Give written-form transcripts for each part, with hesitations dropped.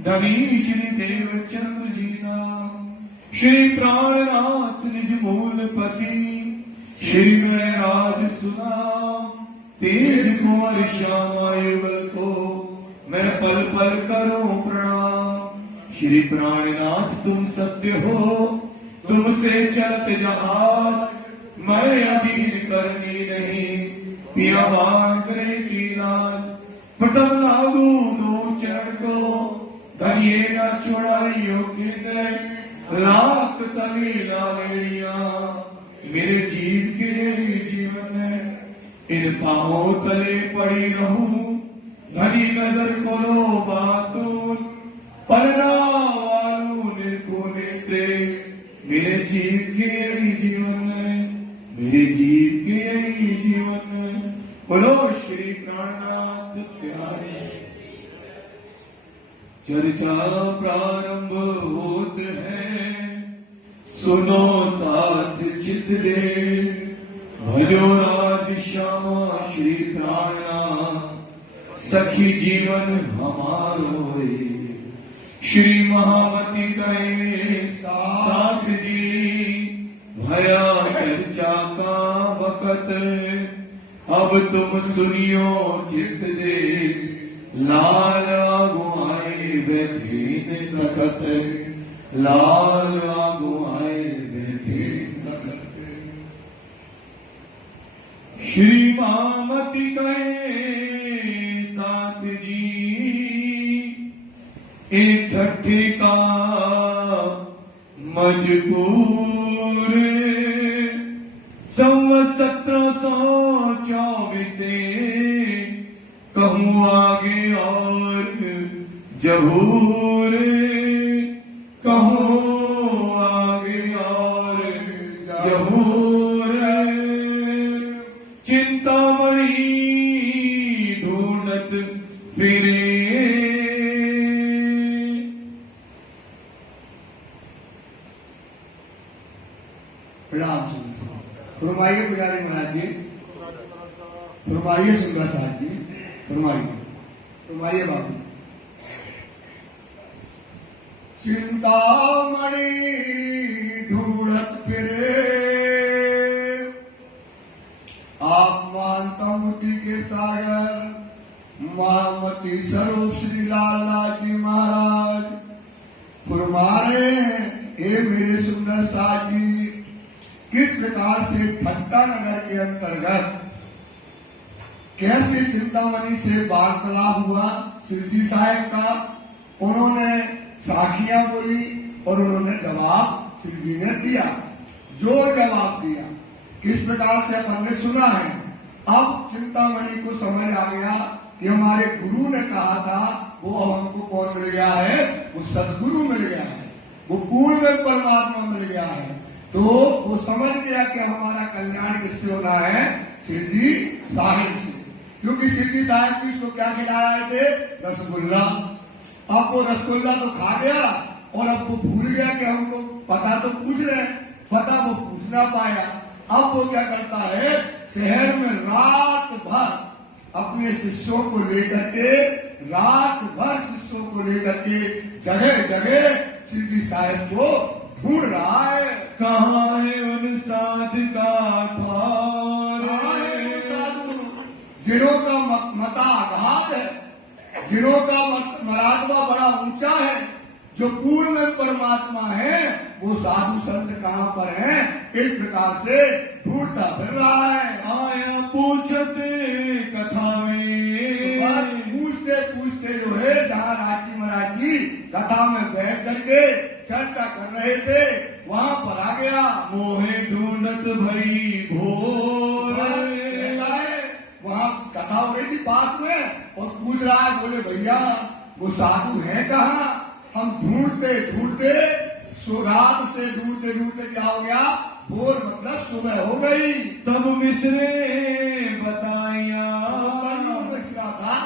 धनी श्री देवचंद्र जी नाम, श्री प्राणनाथ निज मूल पति, श्री गणराज सुनाम, तेज कुंवर श्यामा युगल को मैं पल पल करूं प्रणाम। श्री प्राणनाथ तुम सत्य हो, तुमसे चलत जहाज, मैं अधीन करनी नहीं, पिया मांगने की लाज। पटम लागू दो चरण को, धनिये न छोड़ाइयो किने, लाख तली लालिया मेरे जीव के जीवन है। इन पांवों तले पड़ी रहूं, धनी नजर करो बातों, पलना वालू निर्को नेत्रे मेरे जीव के यही जीवन है, मेरे जीव के यही जीवन है। बोलो श्री प्राणनाथ प्यारे। चर्चा प्रारंभ होत है, सुनो साथ चित दे, भजो राज श्यामा श्री प्राणनाथ, सखी जीवन हमारो रे। श्री महामती कहे साथ जी, भया चर्चा का वक़्त, अब तुम सुनियो चित दे, लाल आगुआए बैठे तखत, लाल आगुआए बैठे तखत। श्री महामती कहे साथ जी, एक ठट्ठे का मजबूर, संवत 1724 कहूँ आगे और जहूर, कहूँ आगे और जहूर। चिंतामणि ढूंढत फिरे, फरमाइए पुजारी महाराज जी, फरमाइए सुंदर साहब जी, फरमाइए बाबू। चिंतामणि ढूंढत फिरे, आप मानता मुक्ति के सागर, महामती स्वरूप श्री लालनाथ जी महाराज फरमा रहे हैं, हे मेरे सुंदर साहब जी, किस प्रकार से ठट्टा नगर के अंतर्गत कैसे चिंतामणि से वार्तालाप हुआ शिवजी साहब का। उन्होंने साखियां बोली और उन्होंने जवाब शिवजी ने दिया, जो जवाब दिया किस प्रकार से अपन ने सुना है। अब चिंतामणि को समझ आ गया कि हमारे गुरु ने कहा था, वो अब हमको कौन मिल गया है, वो सदगुरु मिल गया है, वो पूर्ण में परमात्मा मिल गया है। तो वो समझ गया कि हमारा कल्याण किससे होना है, शिवजी साहिब से, क्योंकि शिवजी साहिब जी इसको क्या खिलाए थे, रसगुल्ला। अब वो रसगुल्ला तो खा गया और अब वो भूल गया कि हमको पता तो पूछ रहे, पता वो पूछ ना पाया। अब वो क्या करता है, शहर में रात भर अपने शिष्यों को लेकर के, रात भर शिष्यों को लेकर के जगह जगह शिवजी साहिब को ढूंढ रहा है। कहाँ है उन साधु का थार, जिनों का मताघात है, जिनों का मरातबा बड़ा ऊंचा है, जो पूर्ण में परमात्मा है, वो साधु संत कहाँ पर हैं, इस प्रकार से ढूंढता फिर रहा है। आया पूछते कथा में, पूछते पूछते जो है, जहाँ राजी महाराज जी कथा में बैठ करके चर्चा कर रहे थे, वहाँ पर आ गया। मोहे ढूंढत भई भोर, वहाँ कथा हो रही थी पास में, और पूछ रहा है, बोले भैया वो साधु है कहाँ। हम ढूंढते ढूंढते रात से ढूंढते ढूंढते क्या हो गया, भोर मतलब सुबह हो गई। तब मिश्रे बताइया, मिश्रा था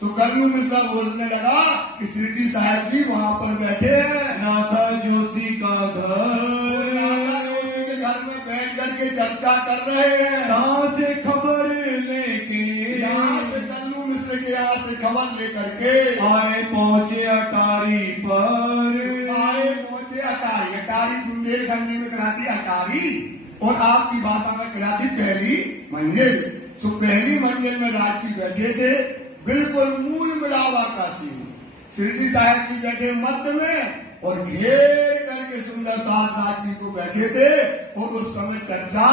तो कल्लू मिश्रा बोलने लगा कि शिवजी साहब जी वहाँ पर बैठे हैं, नाथा जोशी का घर, नाथा जोशी के घर में बैठ करके चर्चा कर रहे हैं। कहाँ से खबर लेके, यहाँ से कल्लू मिश्र के यहाँ से खबर लेकर के आए पहुँचे अटारी पर। आए पहुंचे अटारी। अटारी बुंदेलखंडी में कहलाती अटारी और आपकी भाषा में कहलाती पहली मंजिल। तो पहली मंजिल में राज जी बैठे थे, बिल्कुल मूल मिलावा का सीन। शिरडी साहब जी बैठे मध्य में और घेर करके सुंदर साथ राज जी को बैठे थे और उस समय चर्चा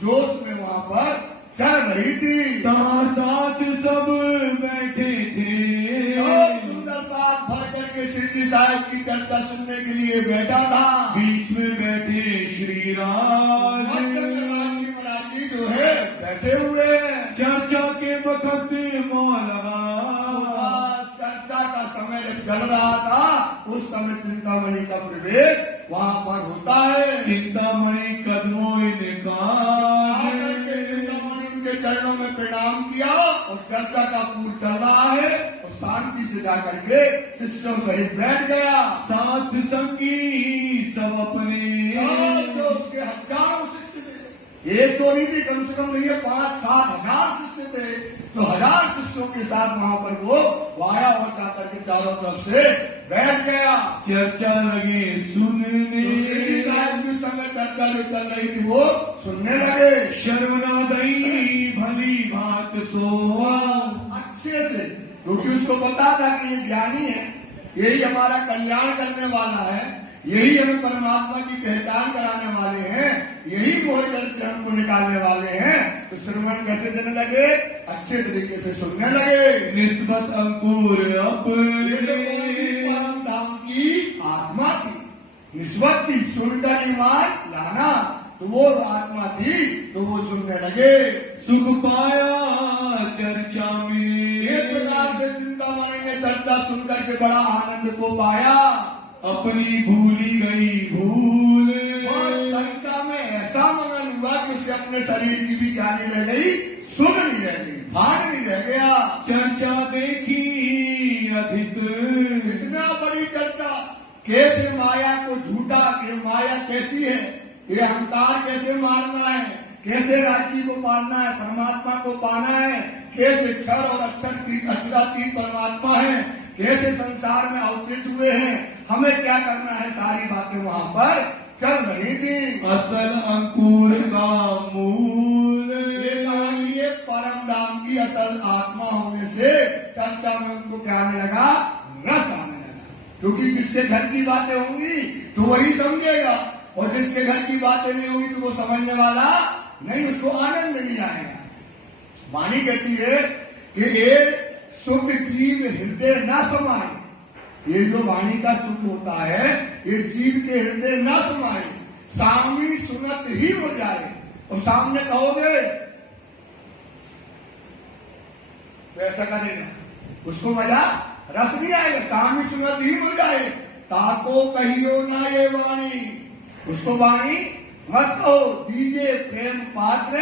जोश में वहां पर चल रही थी। तहाँ साथ सब बैठे थे, और सुंदर साथ भर करके शिरडी साहब की चर्चा सुनने के लिए बैठा था। बीच में बैठे श्री राज। महाराज जी जो है बैठे हुए हैं। चर्चा के वक्त मौलवा, चर्चा का समय जब चल रहा था उस समय चिंतामणि का प्रवेश वहां पर होता है। चिंतामणि कदमों इनका, चिंतामणि उनके चरणों में प्रणाम किया और चर्चा का पूर चल रहा है और शांति से जाकर के शिष्यों सहित बैठ गया। साथ संगी सब अपने, जो उसके हजारों शिष्य थे, एक तो नहीं थी, कम से कम नहीं है 5-7 हजार शिष्य थे। तो 1000 शिष्यों के साथ वहां पर वो वाया और जाकर के चारों तरफ से बैठ गया। चर्चा लगे सुनने, जिस समय चर्चा जो चल रही थी वो सुनने लगे। शर्मना दई भली बात सोवा, अच्छे से, क्योंकि उसको पता था कि ये ज्ञानी है, यही हमारा कल्याण करने वाला है, यही हमें परमात्मा की पहचान कराने वाले हैं, यही मोहजल से हमको निकालने वाले हैं। तो श्रवण कैसे देने लगे? अच्छे तरीके से सुनने लगे। निस्बत अंकुर अपने, परम धाम की आत्मा थी, निस्बत थी, सुनकर ईमान लाना, तो वो आत्मा थी, तो वो सुनने लगे। सुख पाया चर्चा में, इस प्रकार से चिंतामणि ने चर्चा सुनकर के बड़ा आनंद को पाया। अपनी भूली गई भूल, और चर्चा में ऐसा मगन हुआ कि उसे अपने शरीर की भी क्या नहीं रह गई, सुध नहीं रह गई, भान नहीं रह गया। चर्चा देखी अधिक, इतना बड़ी चर्चा, कैसे माया को झूठा, कि माया कैसी है, ये अहंकार कैसे मारना है, कैसे राज्य को पालना है, परमात्मा को पाना है, कैसे क्षर और अक्षरातीत परमात्मा है, कैसे संसार में अवतरित हुए हैं, हमें क्या करना है, सारी बातें वहां पर चल रही थी। असल अंकुर का मूल, ये परम धाम की असल आत्मा होने से चर्चा में उनको क्या आने लगा, रस आने लगा। क्योंकि जिसके घर की बातें होंगी तो वही समझेगा, और जिसके घर की बातें नहीं होंगी तो वो समझने वाला नहीं, उसको आनंद नहीं आएगा। वाणी कहती है कि ये सुख जीव हृदय न समाये, ये जो वाणी का सुख होता है ये जीव के हृदय न समाये, सामी सुनत ही हो जाए। और सामने कहोगे तो ऐसा करेगा, उसको मजा रस नहीं आएगा, सामी सुनत ही हो जाए। ताको कहियो ना ये वाणी, उसको वाणी मत कहो, दीजिए प्रेम पात्र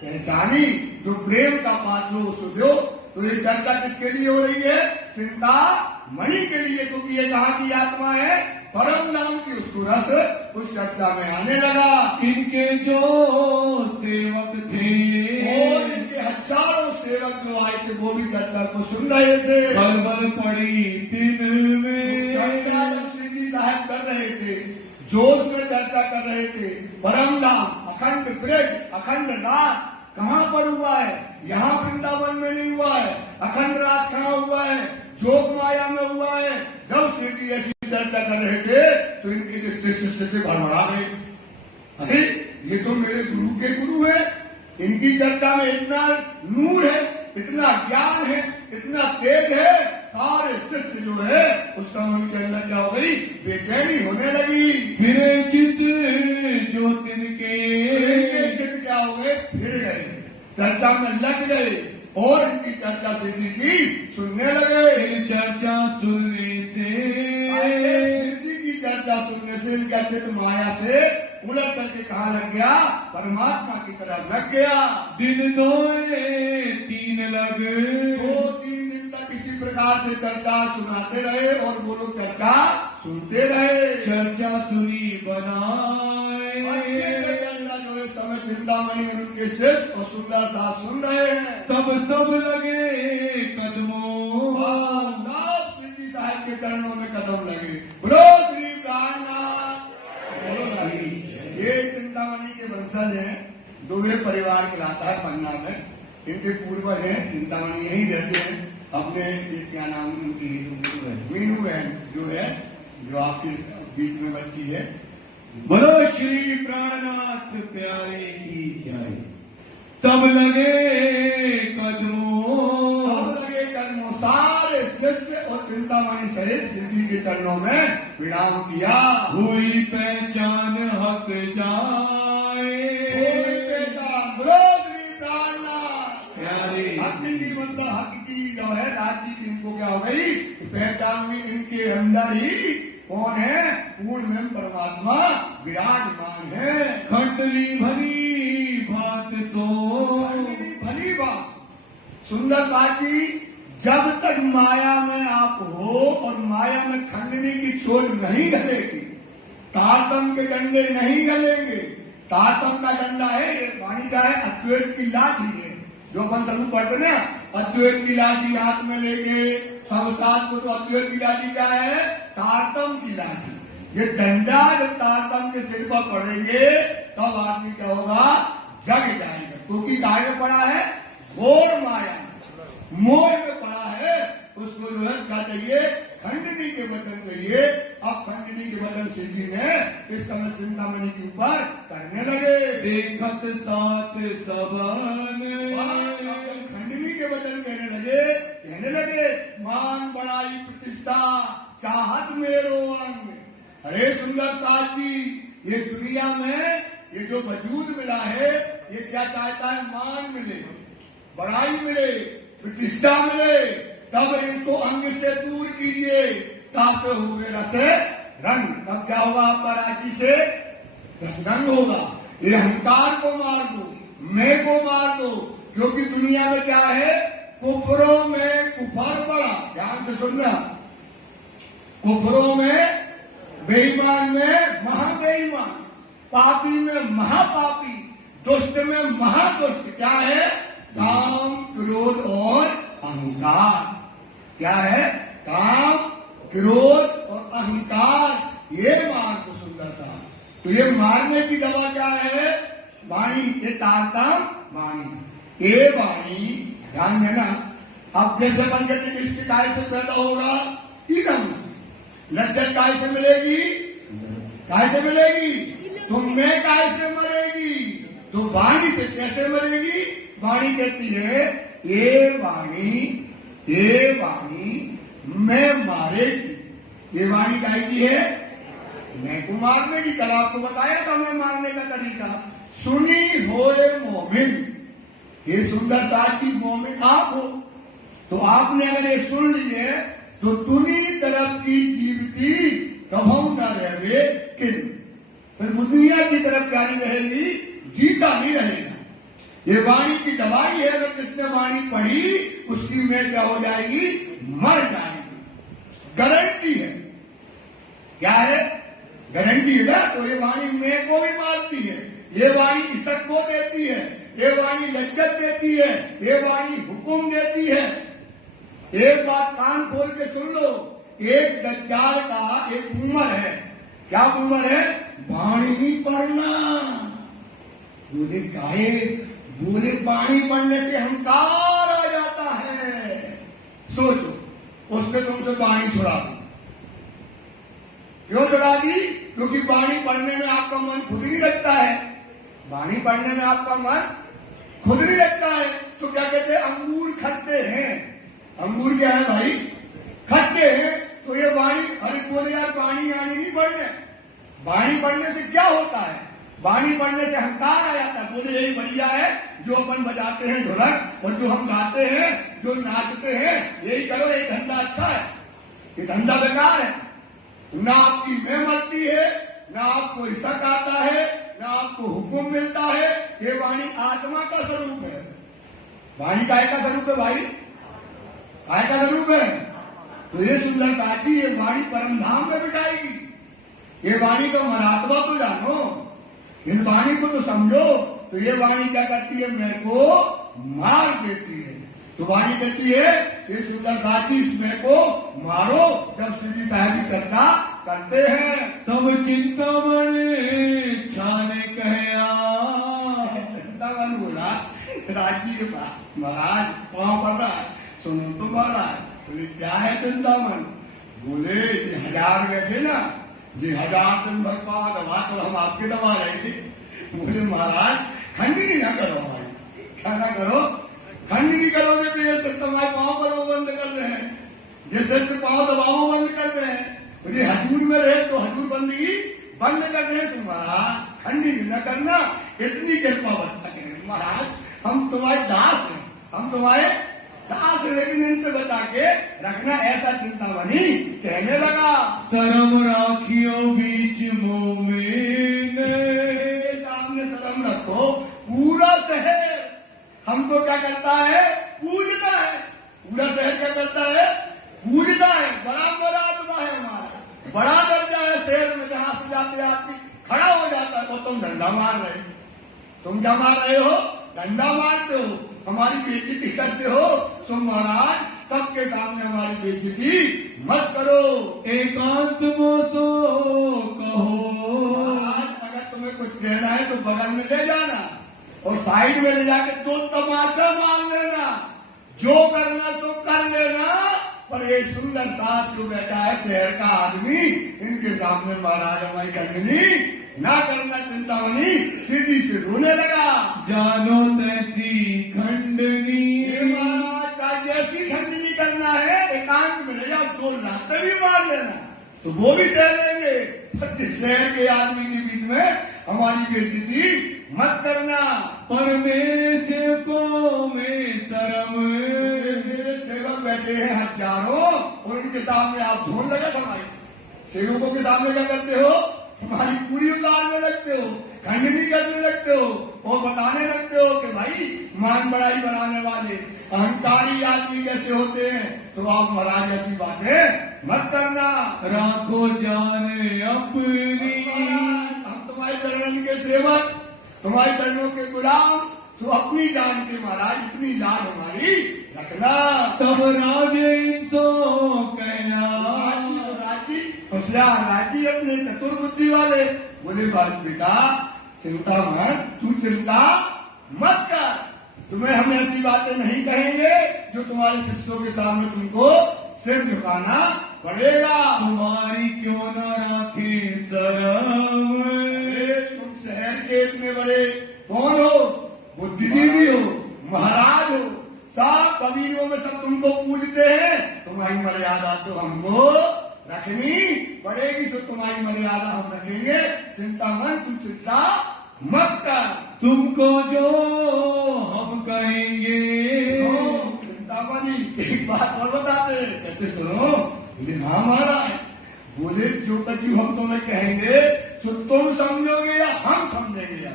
पहचानी, जो प्रेम का पात्र हो उसको दो। तो ये चर्चा किसके लिए हो रही है? चिंता मणि के लिए, क्योंकि ये कहाँ की आत्मा है, परम नाम की, उसको रस उस चर्चा में आने लगा। इनके जो सेवक थे, और इनके हजारों सेवक जो आए थे वो भी चर्चा को सुन रहे थे। खलबल पड़ी दिन में, चर्चा जब श्री साहब कर रहे थे, जोश में चर्चा कर रहे थे, परम नाम, अखंड ब्रज, अखंड रास कहाँ पर हुआ है? यहाँ वृंदावन में नहीं हुआ है। अखंड रास कहाँ हुआ है? जोग माया में हुआ है। जब श्री ऐसी चर्चा कर रहे थे तो इनके जितने शिष्य थे भड़बड़ा गए, अरे ये तो मेरे गुरु के गुरु है, इनकी चर्चा में इतना नूर है, इतना ज्ञान है, इतना तेज है, सारे शिष्य जो है उस समय उनके अंदर क्या हो गई, बेचैनी होने लगी। फिर चित जो तिनके, चित क्या हो गए, फिर गए, चर्चा में लग गए और इनकी चर्चा सिद्धि की सुनने लगे। इन चर्चा सुनने से, सिद्धि की चर्चा सुनने से इनका चित्त माया से उलट करके कहाँ लग गया, परमात्मा की तरफ लग गया। दिन 2-3 लग, 2-3 दिन तक इसी प्रकार से चर्चा सुनाते रहे और वो लोग चर्चा सुनते रहे। चर्चा सुनी बनाए, अच्छे से चर्चा जो है समय चिंतामणि और उनके शिष्य और सुंदर सा सुन रहे हैं। तब सब लगे कदमों, सब सिद्धि साहब के चरणों में कदम लगे। बोलो श्री प्राणनाथ, बोलो भाई। ये चिंतामणि के वंशज हैं, दुबे परिवार कहलाता है पन्ना में। इनके पूर्वज हैं चिंतामणि, यही रहते हैं अपने, ये क्या नाम उनकी, मीनू बहन जो है, जो आपके बीच में बच्ची है। बोलो श्री प्राणनाथ प्यारे की जय। तब लगे कदमों, सारे शिष्य और चिंतामणि सहित सिद्धि के चरणों में प्रणाम किया। हुई पहचान हक जाए, हुई पहचान। बोलो श्री प्राणनाथ प्यारे। हक की मतलब हक की जो है राज्य की, इनको क्या हो गई पहचान में, इनके अंदर ही कौन है, पूर्ण में परमात्मा विराजमान है। खंडली भली बात सो, भली बात। सुंदरता जी, जब तक माया में आप हो और माया में खंडनी की चोट नहीं गलेगी, तारतम के डंडे नहीं गलेंगे। तारतम का डंडा है, ये वाणी का है, अद्वैत की लाठी है, जो अपन स्वरूप पढ़ते ना, अद्वैत की लाठी हाथ में लेके सब साथ को, तो अद्वैत की लाठी का है, तारतम की लाठी। ये डंडा जब तारतम के सिर पर पड़ेंगे तब आदमी क्या होगा, जग जाएगा। क्योंकि काय में पड़ा है, घोर माया मोह में पड़ा है। उसको जो है क्या चाहिए, खंडनी के वचन चाहिए। अब खंडनी के वचन श्री जी ने इस समय चिंतामणि के ऊपर करने लगे। देखत साथ सबन, खंडनी के वचन कहने लगे, मान बड़ाई प्रतिष्ठा चाहत मेरो अंग। अरे सुंदर साथ जी, ये दुनिया में ये जो वजूद मिला है, ये क्या चाहता है, मान मिले, बड़ाई मिले, प्रतिष्ठा मिले। तब इनको अंग से दूर कीजिए, तापे हुए रसे रंग। तब क्या होगा, आपका राजी से रसरंग होगा। ये अहंकार को मार दो, मैं को मार दो। क्योंकि दुनिया में क्या है, कुफरों में कुफर बड़ा, ध्यान से सुनना, कुफरों में बेईमान में महाबेईमान, पापी में महापापी, दुष्ट में महादुष्ट। क्या है, काम क्रोध और अहंकार। क्या है, काम क्रोध और अहंकार, ये मार को सुंदर सा। तो ये मारने की दवा क्या है, वाणी। ये तारतम वाणी, ये वाणी ध्यान देना। अब जैसे बन के किसकी काय से पैदा होगा, ईदम से। लज्जत काय से मिलेगी, काय से मिलेगी, तो मैं काय से मरेगी, तो वाणी से कैसे मरेगी। वाणी कहती है, ये वाणी मैं मारेगी। ये वाणी काय की है, मैं को मारने की। कल आपको बताया था मैं मारने का तरीका। सुनी होए मोमिन, ये सुंदर साथ की मोमिन आप हो, तो आपने अगर ये सुन ली है, तो तुनी तरफ की जीवती कभू न रहे किन, फिर दुनिया की तरफ जारी रहेगी, जीता नहीं रहेगा। ये वाणी की दवाई है, अगर किसने वाणी पढ़ी उसकी में क्या हो जाएगी, मर जाएगी। गारंटी है, क्या है, गारंटी है ना। तो ये वाणी में को भी मारती है, ये वाणी इज्जत को देती है, ये वाणी लज्जत देती है, ये वाणी हुक्म देती है। एक बात कान खोल के सुन लो, एक दज्जाल का एक उम्र है। क्या उम्र है, वाणी पढ़ना। बोले काहे, बोले वाणी पढ़ने से अहंकार आ जाता है। सोचो, उसने तुमसे वाणी छुड़ा दी। क्यों छुड़ा दी, क्योंकि वाणी पढ़ने में आपका मन खुद नहीं लगता है। वाणी पढ़ने में आपका मन खुद नहीं लगता है। तो क्या कहते हैं, अंगूर खट्टे हैं। अंगूर क्या है भाई, खट्टे हैं। तो ये वाणी, अरे बोले यार वाणी आनी नहीं पढ़ने। वाणी पढ़ने से क्या होता है, वाणी पढ़ने से अहंकार आ जाता है। बोले यही बढ़िया है जो अपन बजाते हैं ढोलक, और जो हम गाते हैं, जो नाचते हैं, यही करो, ये धंधा अच्छा है। ये धंधा बेकार है। ना आपकी मैं मरती है, ना आपको हिस्सा आता है, ना आपको हुक्म मिलता है। ये वाणी आत्मा का स्वरूप है। वाणी काय का स्वरूप है भाई, काय का स्वरूप है। तो ये सुंदर साथी, ये वाणी परमधाम में बिठाएगी। ये वाणी का महात्मा तो जानो, इस वाणी को तो समझो। तो ये वाणी क्या करती है, मैं को मार देती है। तो वाणी कहती है ये सुंदरदास जी इसमें को मारो। जब श्री जी साहब की चर्चा करते हैं तब चिंतामण छाने कहया। चिंतामण बोला राज जी के पास, महाराज पाँव पड़ रहा है, सुनो तो महाराज। बोले क्या है चिंतामण? बोले ये 1000 बैठे ना, ये 1000 दिन भर पाँव दबा तो हम आपके दबा रहे थे। बोले महाराज खंडनी ना करो हमारी, क्या ना करो, खंडनी करोगे तो ये सिर्फ हमारे पाँव पर बंद कर रहे हैं, ये सिर्फ पाँव दबाओ बंद कर रहे हैं। मुझे हजूर में रहे तो हजूर बंदगी बंद कर रहे हैं। तुम्हारा खंडनी न करना, इतनी कृपा बता के महाराज हम तुम्हारे दास हैं, हम तुम्हारे दास हैं, लेकिन इनसे बता के रखना। ऐसा चिंतामणि कहने लगा। शर्म राखियो बीच मुंह में, सामने शर्म रखो। पूरा शहर हमको क्या करता है, पूजता है। पूरा शहर क्या करता है, पूजता है। बड़ा मुरादबा है हमारा, बड़ा दर्जा है शहर में, जहां से जाते आदमी खड़ा हो जाता है। तो तुम डंडा मार रहे हो, तुम क्या मार रहे हो, डंडा मारते हो, हमारी बेइज्जती करते हो। तो महाराज सबके सामने हमारी बेइज्जती मत करो। एकांत मोसो कहो। महाराज अगर तुम्हें कुछ कहना है तो बगल में ले जाना और साइड में ले जाके 2 तमाचा मार लेना, जो करना तो कर लेना। पर ये सुंदर साथ जो बैठा है शहर का आदमी, इनके सामने महाराज हमारी खंडनी ना करना। चिंतामणि सीधी से रोने लगा। जानो तैसी खंडनी। ये महाराज का जैसी खंडनी करना है एकांत में ले जाओ, 2 लाते भी मार लेना तो वो भी सह लेंगे। पर शहर के आदमी के बीच में हमारी बेइज्जती मत करना। पर मेरे सेवकों में शर्म। मेरे सेवक बैठे हैं हजारों और उनके सामने आप ढोल लगा समाई। सेवकों के सामने क्या करते हो, हमारी पूरी उतारने लगते हो, खंडनी करने लगते हो और बताने लगते हो कि भाई मान बढ़ाई बनाने वाले अहंकारी आदमी कैसे होते हैं। तो आप महाराज ऐसी बातें मत करना। राखो जाने अपनी। हम तुम्हारे चरण के सेवक, तुम्हारे चरणों के गुलाम, तो अपनी जान के महाराज इतनी जान हमारी रखना। तब राजे इंसो कहया। राजी होशियार, राजी अपने चतुर बुद्धि वाले बोले बात बेटा चिंता मत, तू चिंता मत कर, तुम्हें हम ऐसी बातें नहीं कहेंगे जो तुम्हारे शिष्यों के सामने तुमको सिर झुकाना पड़ेगा। तुम्हारी क्यों न राखे शरम। तुम शहर के इतने बड़े कौन हो, बुद्धिजीवी हो, महाराज हो, सब कबीरों में सब तुमको पूजते हैं। तुम्हारी मर्यादा तो हमको रखनी पड़ेगी, तो तुम्हारी मर्यादा हम रखेंगे। चिंता मत, तू चिंता मत कर। तुमको जो हम कहेंगे। चिंता मनी एक बात और बताते, कहते सुनो। बोले हाँ महाराज। बोले जो कछु हम तुम्हें कहेंगे तो तुम समझोगे या हम समझेंगे,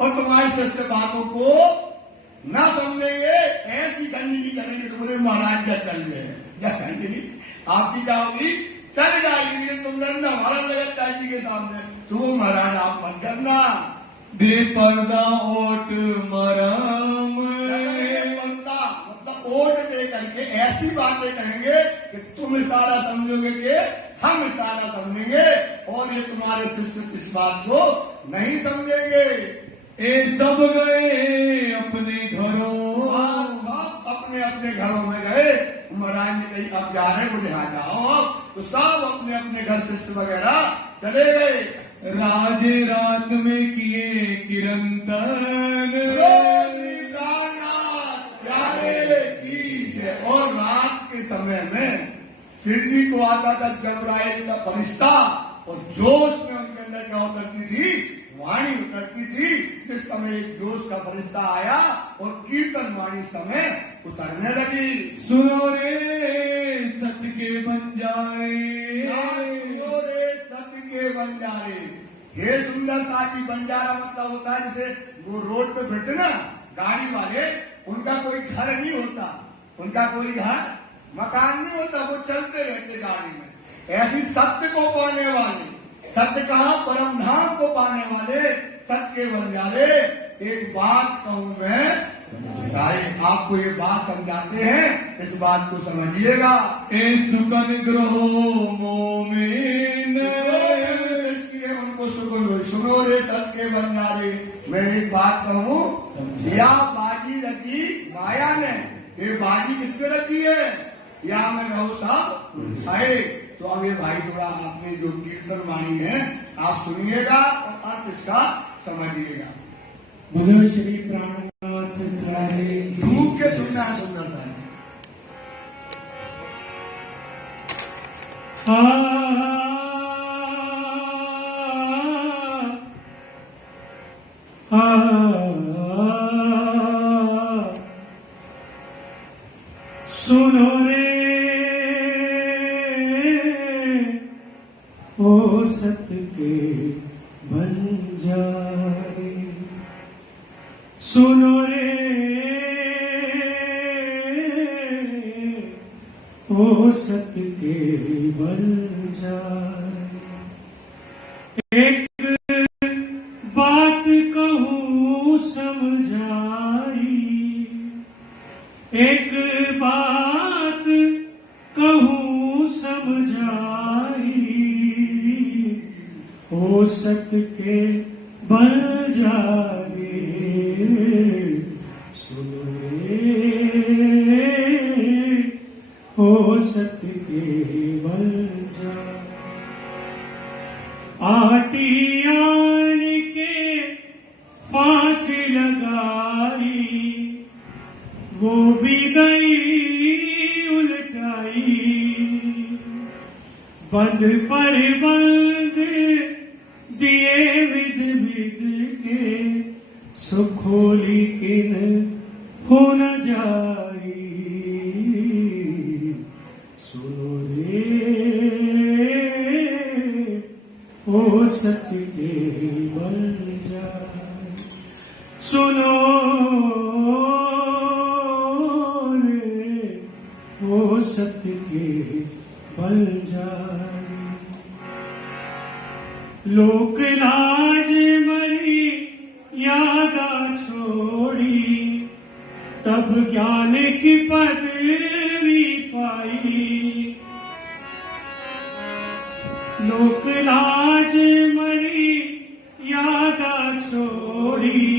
और तुम्हारी सत्य बातों को ना समझेंगे, ऐसी खंडनी करेंगे। तो बोले महाराज क्या चल रहे हैं, क्या खंडनी आपकी क्या होगी, चल जाएगी, लेकिन तुम डरना हमारा लगत चाची के सामने, तो महाराज आप मत करना। दे पर्दा ओट मरम। पर्दा मतलब ओट दे करके ऐसी बातें कहेंगे कि तुम इशारा समझोगे कि हम इशारा समझेंगे, और ये तुम्हारे शिष्य इस बात को नहीं समझेंगे। ए सब गए अपने घरों। सब अपने अपने घरों में गए। महाराज ने कही अब जा रहे, बोले हाँ जाओ अब। तो सब अपने अपने घर शिष्य वगैरह चले गए। राजे रात में किए किरंतन। प्यारे की। और रात के समय में शिव जी को आता था जबराइल का फरिश्ता, और जोश में उनके अंदर क्या उतरती थी, वाणी उतरती थी। जिस समय एक जोश का फरिश्ता आया और कीर्तन वाणी समय उतरने लगी। सुनो रे सत्य के बंजारे। सुनो रे सत्य के बंजारे। हे सुंदर साथी, बंजारा मतलब होता है जैसे वो रोड पे फिरते ना गाड़ी वाले, उनका कोई घर नहीं होता, उनका कोई घर मकान नहीं होता, वो चलते रहते गाड़ी में। ऐसी सत्य को पाने वाले, सत्य कहा परम धाम को पाने वाले सत्य के बंजारे, एक बात कहूं मैं समझाए, आपको ये बात समझाते हैं, इस बात को समझिएगा। सुकन ग्रहो मोमिन है उनको सुकून, सुनो रे सत के बंजारे। मैं एक बात कहूं, या बाजी रखी माया ने, ये बाजी किसने रखी है? या में रहो सब आए। तो अब ये भाई थोड़ा आपने जो कीर्तन वाणी है आप सुनिएगा और अर्थ इसका समझिएगा। बोलो श्री प्राणनाथ प्यारे। डूब के सुनना है, सुंदर सा सुनो रे ओ सत के बंजारे, सुनो रे ओ सत के बंजारे। एक बात कहूँ समझाई, एक बात कहूँ समझाई, ओ सत के बंजारे, सुनो रे ओ सत के बंजारे। आटियान के फांसी लगाई, वो भी दई उलटाई, बंद पर बंद दिए विद विद के, सुखोली किन हो न जाई, सुनो रे ओ सत्य के बंजारे, सुनो रे ओ सत्य के बंजारे। लोक लाज मरी यादा छोड़ी, तब ज्ञान की पदवी पाई। लोक लाज मरी यादा छोड़ी,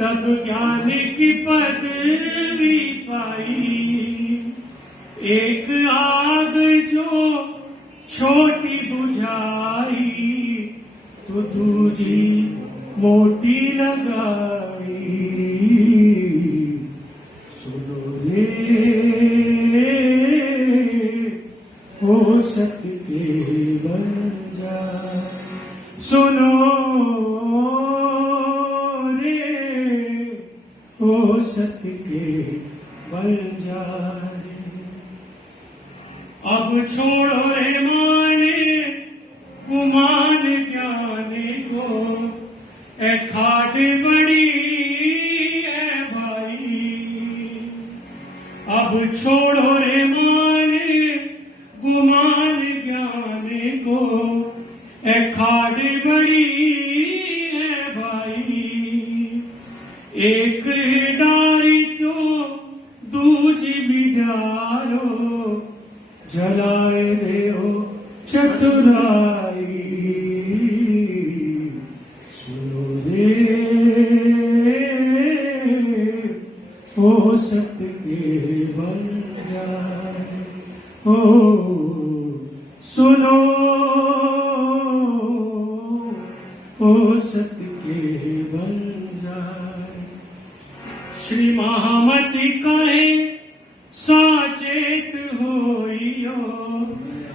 तब ज्ञान की पदवी पाई। एक आग जो छोटी बुझाई, तो दूजी मोटी लगाई, सुनो रे ओ सत्य के बंजारे, सुनो रे ओ सत्य के बंजारे। अब छोड़ो रे माने गुमान ज्ञाने को, ए खाट बड़ी है भाई। अब छोड़ो रे माने गुमान ज्ञाने को, ए खाट बड़ी है भाई। एक डारी तो दूजी भी डारो, जलाए देओ चतुराई, सुनो रे ओ सत्य के बंजारे, ओ सुनो ओ सत्य के बंजारे। श्री महामति कहे साचेत होइयो,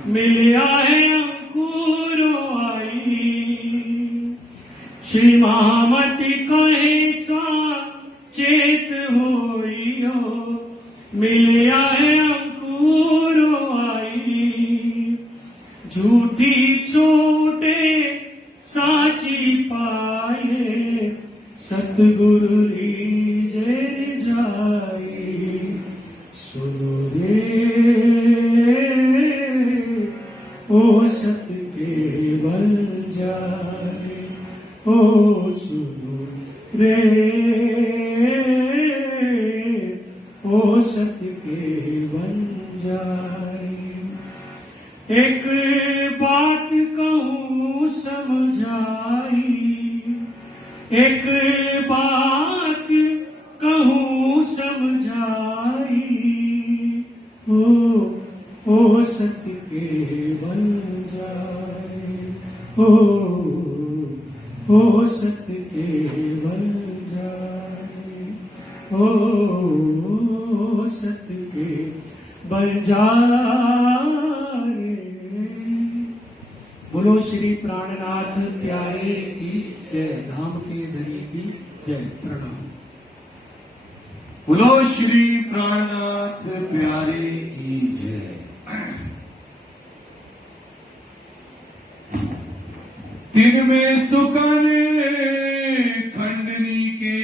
मिलिया है अंकुरो आई। श्री महामति कहे साचेत होइयो, मिलिया है अंकुरो आई। झूठी चोटे साची पाए, सतगुरु लीजे जाए, सुनो रे ओ सत्य के बंजारे, ओ सुनो रे ओ सत्य के बन जाए। एक बात कहूँ समझाई, एक बात कहूँ समझाई, ओ सत्य के बन जाए, ओ सत्य के बन जाए, ओ सत्य के बन जाए। बोलो श्री प्राणनाथ प्यारे की जय, धाम के धनी की जय। प्रणाम। बोलो श्री प्राणनाथ प्यारे की जय। दिन में सुकन खंडनी के,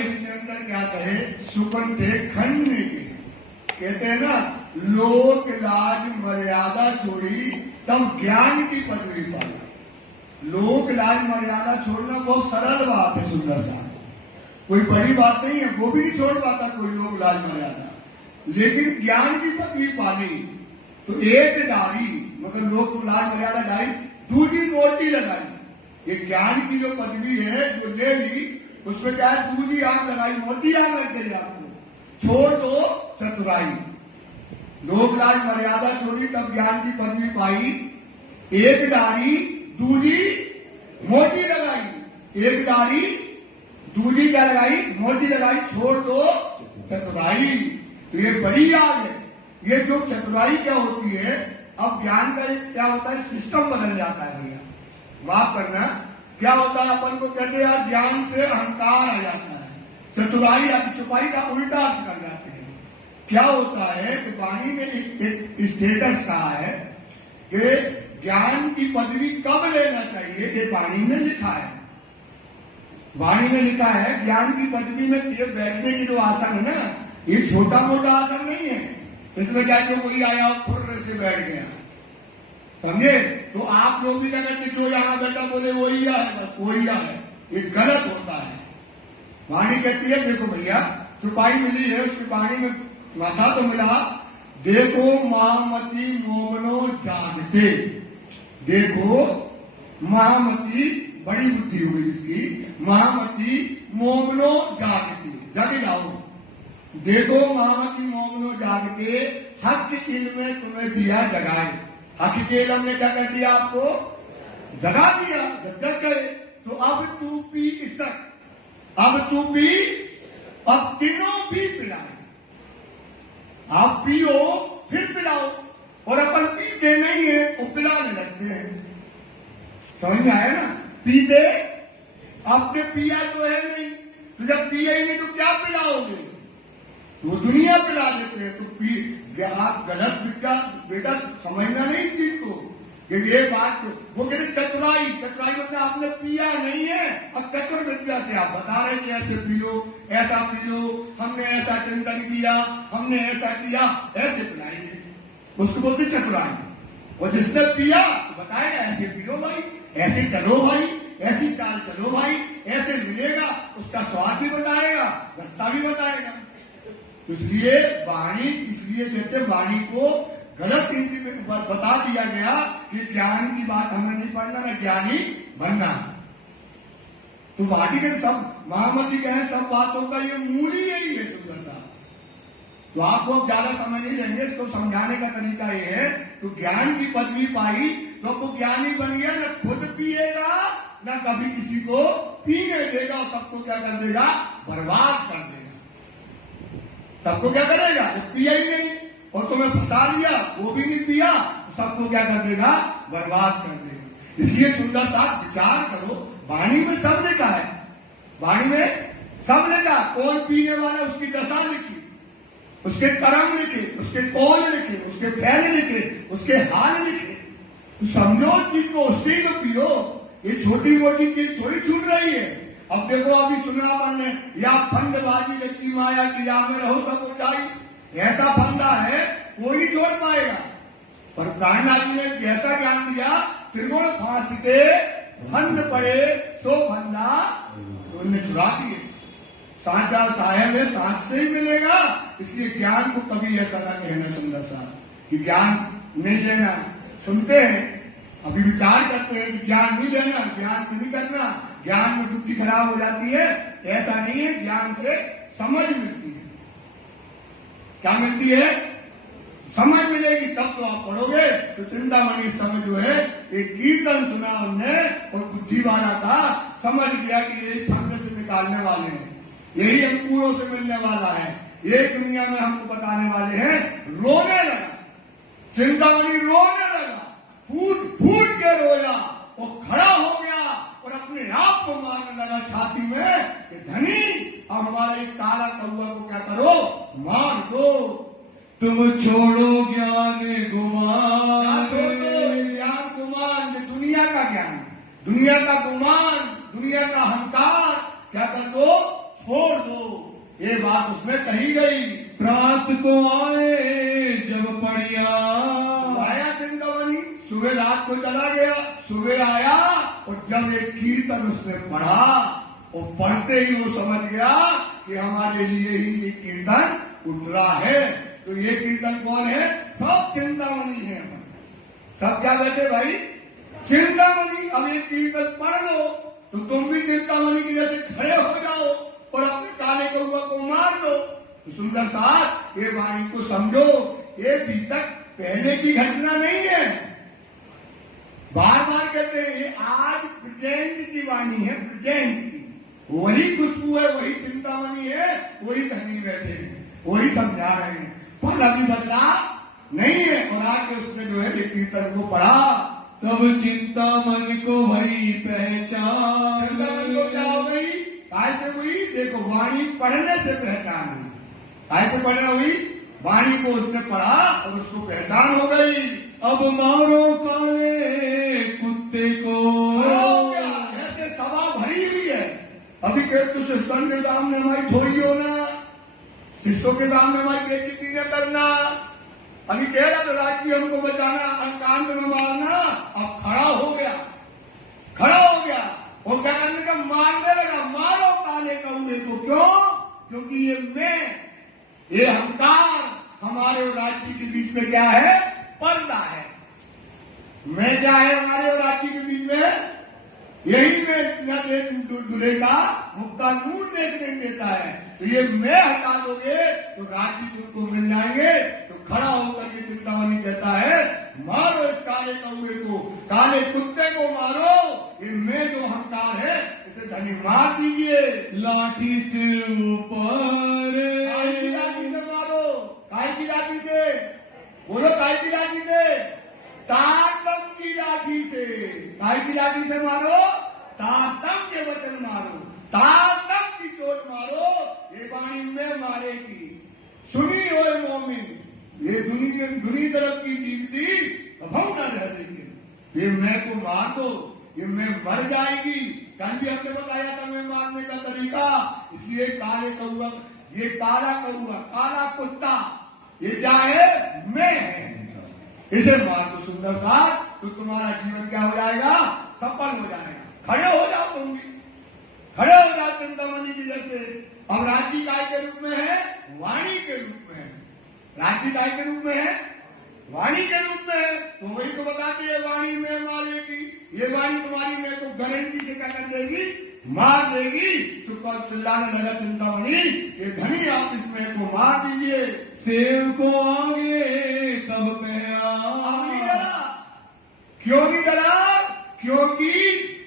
इसके अंदर क्या कहे, सुकन थे खंडनी के। कहते हैं ना, लोक लाज मर्यादा छोड़ी तब ज्ञान की पदवी पाई। लोक लाज मर्यादा छोड़ना बहुत सरल बात है, सुंदर सा, कोई बड़ी बात नहीं है। वो भी नहीं छोड़ पाता कोई लोक लाज मर्यादा, लेकिन ज्ञान की पदवी पाली तो एक दाढ़ी, मतलब लोक लाज मर्यादा दाढ़ी, दूसरी मोटी लगाई। ये ज्ञान की जो पदवी है जो ले ली, उसमें क्या है, दूसरी आंख लगाई, मोटी आंख लग गई आपको। छोड़ दो चतुराई, लोक लाज मर्यादा छोड़ी तब ज्ञान की पदवी पाई। एक दाढ़ी दूसरी मोटी लगाई, एक दाढ़ी दूसरी क्या लगाई, मोटी लगाई, छोड़ दो चतुराई। तो ये बड़ी याद है। ये जो चतुराई क्या होती है, अब ज्ञान का एक क्या होता है, सिस्टम बदल जाता है भैया, माफ करना। क्या होता है, अपन को कहते हैं यार ज्ञान से अहंकार आ जाता है, चतुराई या छुपाई का उल्टा अर्थ कर जाते हैं। क्या होता है कि वाणी में एक स्टेटस कहा है कि ज्ञान की पदवी कब लेना चाहिए, ये वाणी में लिखा है। वाणी में लिखा है ज्ञान की पदवी में ये बैठने की जो आसन है ना, ये छोटा मोटा आसन नहीं है। इसमें क्या जो कोई आया फुर्र से बैठ गया, समझे? तो आप लोग भी क्या करते, जो यहां बैठा बोले वो ही है, बस वो ही है, ये गलत होता है। वाणी कहती है देखो भैया, छुपाई मिली है, उसकी वाणी में माथा तो मिला, देखो महामती मोमनो जागते। देखो महामती, बड़ी बुद्धि हुई इसकी, महामती मोमनो जागते, जग जाओ। देखो महामती मोमनो जागते, हक इल्म तुम्हें दिया जगाए। हक के इल्म ने क्या कर दिया, आपको जगा दिया, जग गए। तो अब तू पी इसक, अब तू पी, अब तीनों भी पिलाए। आप पियो फिर पिलाओ, और अपन पीते नहीं है वो पिलाने लगते हैं। समझ में आया ना? पीते, आपने पिया तो है नहीं, तो जब पिया ही नहीं तो क्या पिलाओगे? तो दुनिया पिला देते हैं। तो आप गलत बेटा समझना नहीं चीज को, कि ये बात वो कहते चतुराई, चतुराई मतलब आपने पिया नहीं है। अब चतुर विद्या से आप बता रहे कि ऐसे पी लो, ऐसा पी लो, हमने ऐसा चिंतन किया, हमने ऐसा किया, ऐसे पिलाएंगे, उसको बोलते चतुराई। और जिसने पिया तो बताएगा ऐसे पियो भाई, ऐसे चलो भाई, ऐसी चाल चलो भाई, ऐसे मिलेगा, उसका स्वाद भी बताएगा, रास्ता भी बताएगा। इसलिए वाणी, इसलिए कहते वाणी को गलत बता दिया गया कि ज्ञान की बात हमें नहीं पढ़ना, ना ज्ञानी बनना। तो वाणी के सब महामती कहे सब बातों का ये मूल ही यही है, सुंदर सा। तो आप लोग ज्यादा समझ नहीं लेंगे, इसको समझाने का तरीका ये है। तो ज्ञान की पदवी पाई तो वो ज्ञानी बन गया, न खुद पिएगा न कभी किसी को पीने देगा, और सबको क्या कर देगा, बर्बाद कर देगा। सबको क्या करेगा, जब पिया ही नहीं और तुम्हें फंसा लिया, वो भी नहीं पिया, सबको क्या कर देगा, बर्बाद कर देगा। इसलिए सुंदर साहब विचार करो, वाणी में सब लिखा है, वाणी में सब लिखा। कौन पीने वाला उसकी दशा लिखी, उसके कर्म लिखे, उसके कौन लिखे, उसके फैल लिखे, उसके हाल लिखे। तो समझो चीज को, उससे तो पियो। ये छोटी मोटी चीज थोड़ी छूट रही है। अब देखो अभी सुना अपन ने, या फंदबाजी लक्ष्मी माया की या में रहो सब ऊंचाई, ऐसा फंदा है कोई नहीं छोड़ पाएगा। पर प्राणनाथ जी ने जैसा ज्ञान दिया, त्रिगुण फांसते फंद पड़े सो फंदा तो उन्हें छुड़ा दिए। सांचा साहेब है, सांस से ही मिलेगा, इसलिए ज्ञान को कभी ऐसा ना कहना सुंदर साहब कि ज्ञान नहीं लेना। सुनते हैं, अभी विचार करते हैं कि ज्ञान नहीं लेना, ज्ञान नहीं करना, ज्ञान में बुद्धि खराब हो जाती है। ऐसा नहीं है, ज्ञान से समझ मिलती है। क्या मिलती है? समझ मिलेगी, तब तो आप पढ़ोगे। तो चिंतामणि समझ जो है, एक कीर्तन सुना उनने और बुद्धि वाला था, समझ गया कि ये फंड से निकालने वाले हैं, यही अंकुरों से मिलने वाला है, ये दुनिया में हमको बताने वाले हैं। रोने लगा, चिंतामणि रोने लगा, फूट फूट के रोया और खड़ा हो गया और अपने आप को मारने लगा छाती में कि धनी, अब हमारे एक काला कौआ को क्या करो, मार दो। तुम छोड़ो ज्ञान गुमान, ज्ञान गुमान, ये दुनिया का ज्ञान, दुनिया का गुमान, दुनिया का अहंकार क्या कर दो, छोड़ दो। ये बात उसमें कही गई। प्रात को आए जब पढ़िया, आया चिंतामणि, सुबह रात को चला गया, सुबह आया और जब एक कीर्तन उसने पढ़ा और पढ़ते ही वो समझ गया कि हमारे लिए ही ये कीर्तन उतरा है। तो ये कीर्तन कौन है? सब चिंतामणि है। सब क्या कहते भाई? चिंतामणि। अब ये कीर्तन पढ़ लो तो तुम भी चिंतामणि की जैसे खड़े हो जाओ और अपने काले कौआ को मार दो। तो सुंदर साहब, ये वाणी को समझो, ये भी तक पहले की घटना नहीं है। बार बार कहते हैं ये आज प्रेजेंट की वाणी है, प्रेजेंट की। वही खुशबू है, वही चिंतामणि है, वही धनी बैठे हैं, वही समझा रहे हैं, पर अभी बदला नहीं है। और आके उसने जो है ये कीर्तन को पढ़ा, तब चिंतामणि को वही पहचान। चिंतामणि को क्या हो गई? काय से हुई? देखो, वाणी पढ़ने से पहचान हुई। काय से पढ़ना हुई? वाणी को उसने पढ़ा और उसको पहचान हो गई। अब मारो काले कुत्ते को, हो गया। ऐसे सभा भरी हुई है। अभी कहते सिस्टम के सामने हमारी थोड़ी होना, शिष्टों के सामने हमारी बेइज्जती न करना। अभी कह रहा था राज्य हमको बचाना, अंकांत में मारना। अब खड़ा हो गया, खड़ा हो गया और क्या करने का? मारने लगा। मारो काले कौए को। क्यों? क्योंकि ये मैं, ये अहंकार हमारे और राज्य के बीच में क्या है? पर्दा है। मैं क्या है हमारे और राज्य के बीच में? यही में दूल्हे का मुक्ता नूर देखने देता है। तो ये मैं हटा दोगे तो राज्य तुमको मिल जाएंगे। तो खड़ा होकर के चिंतामणि कहता है, मारो इस काले कौए को, काले कुत्ते को मारो। ये मैं जो अहंकार है इसे धनी मार दीजिए। लाठी सिर ऊपर, काय की लाठी से मारो। काय की लाठी से बोलो, काय की लाठी से? तातम की लाठी से। काय की लाठी से मारो? तातम के वचन मारो, तातम की चोट मारो। ये वाणी में मारेगी। सुनी हो मोमिन, ये दुनी तरफ की जीवती अभव न रह देगी। ये मैं को मार दो, ये मैं मर जाएगी। कल भी हमने बताया था मैं मारने का तरीका। इसलिए काले कौआ, ये काला कौआ, काला कुत्ता, ये क्या है? मैं है। इसे मार दो सुंदर साहब, तो तुम्हारा जीवन क्या हो जाएगा? सफल हो जाएगा। खड़े हो जाओ, तुम भी खड़े हो जाओ चिंतामणि की जैसे। अब राज्य काय के रूप में है? वाणी के रूप में है। राज्य काय के रूप में है? वाणी के रूप में है। तो वही तो बताती है वाणी में मारेगी। ये वाणी तुम्हारी मैं को गारंटी से क्या कर देगी? मार देगी। चुप चिल्लाने लगा चिंतामणि, ये धनी आप इसमें को मार दीजिए। सेव को आगे तब पहरा, नहीं डरा। क्यों नहीं डरा? क्योंकि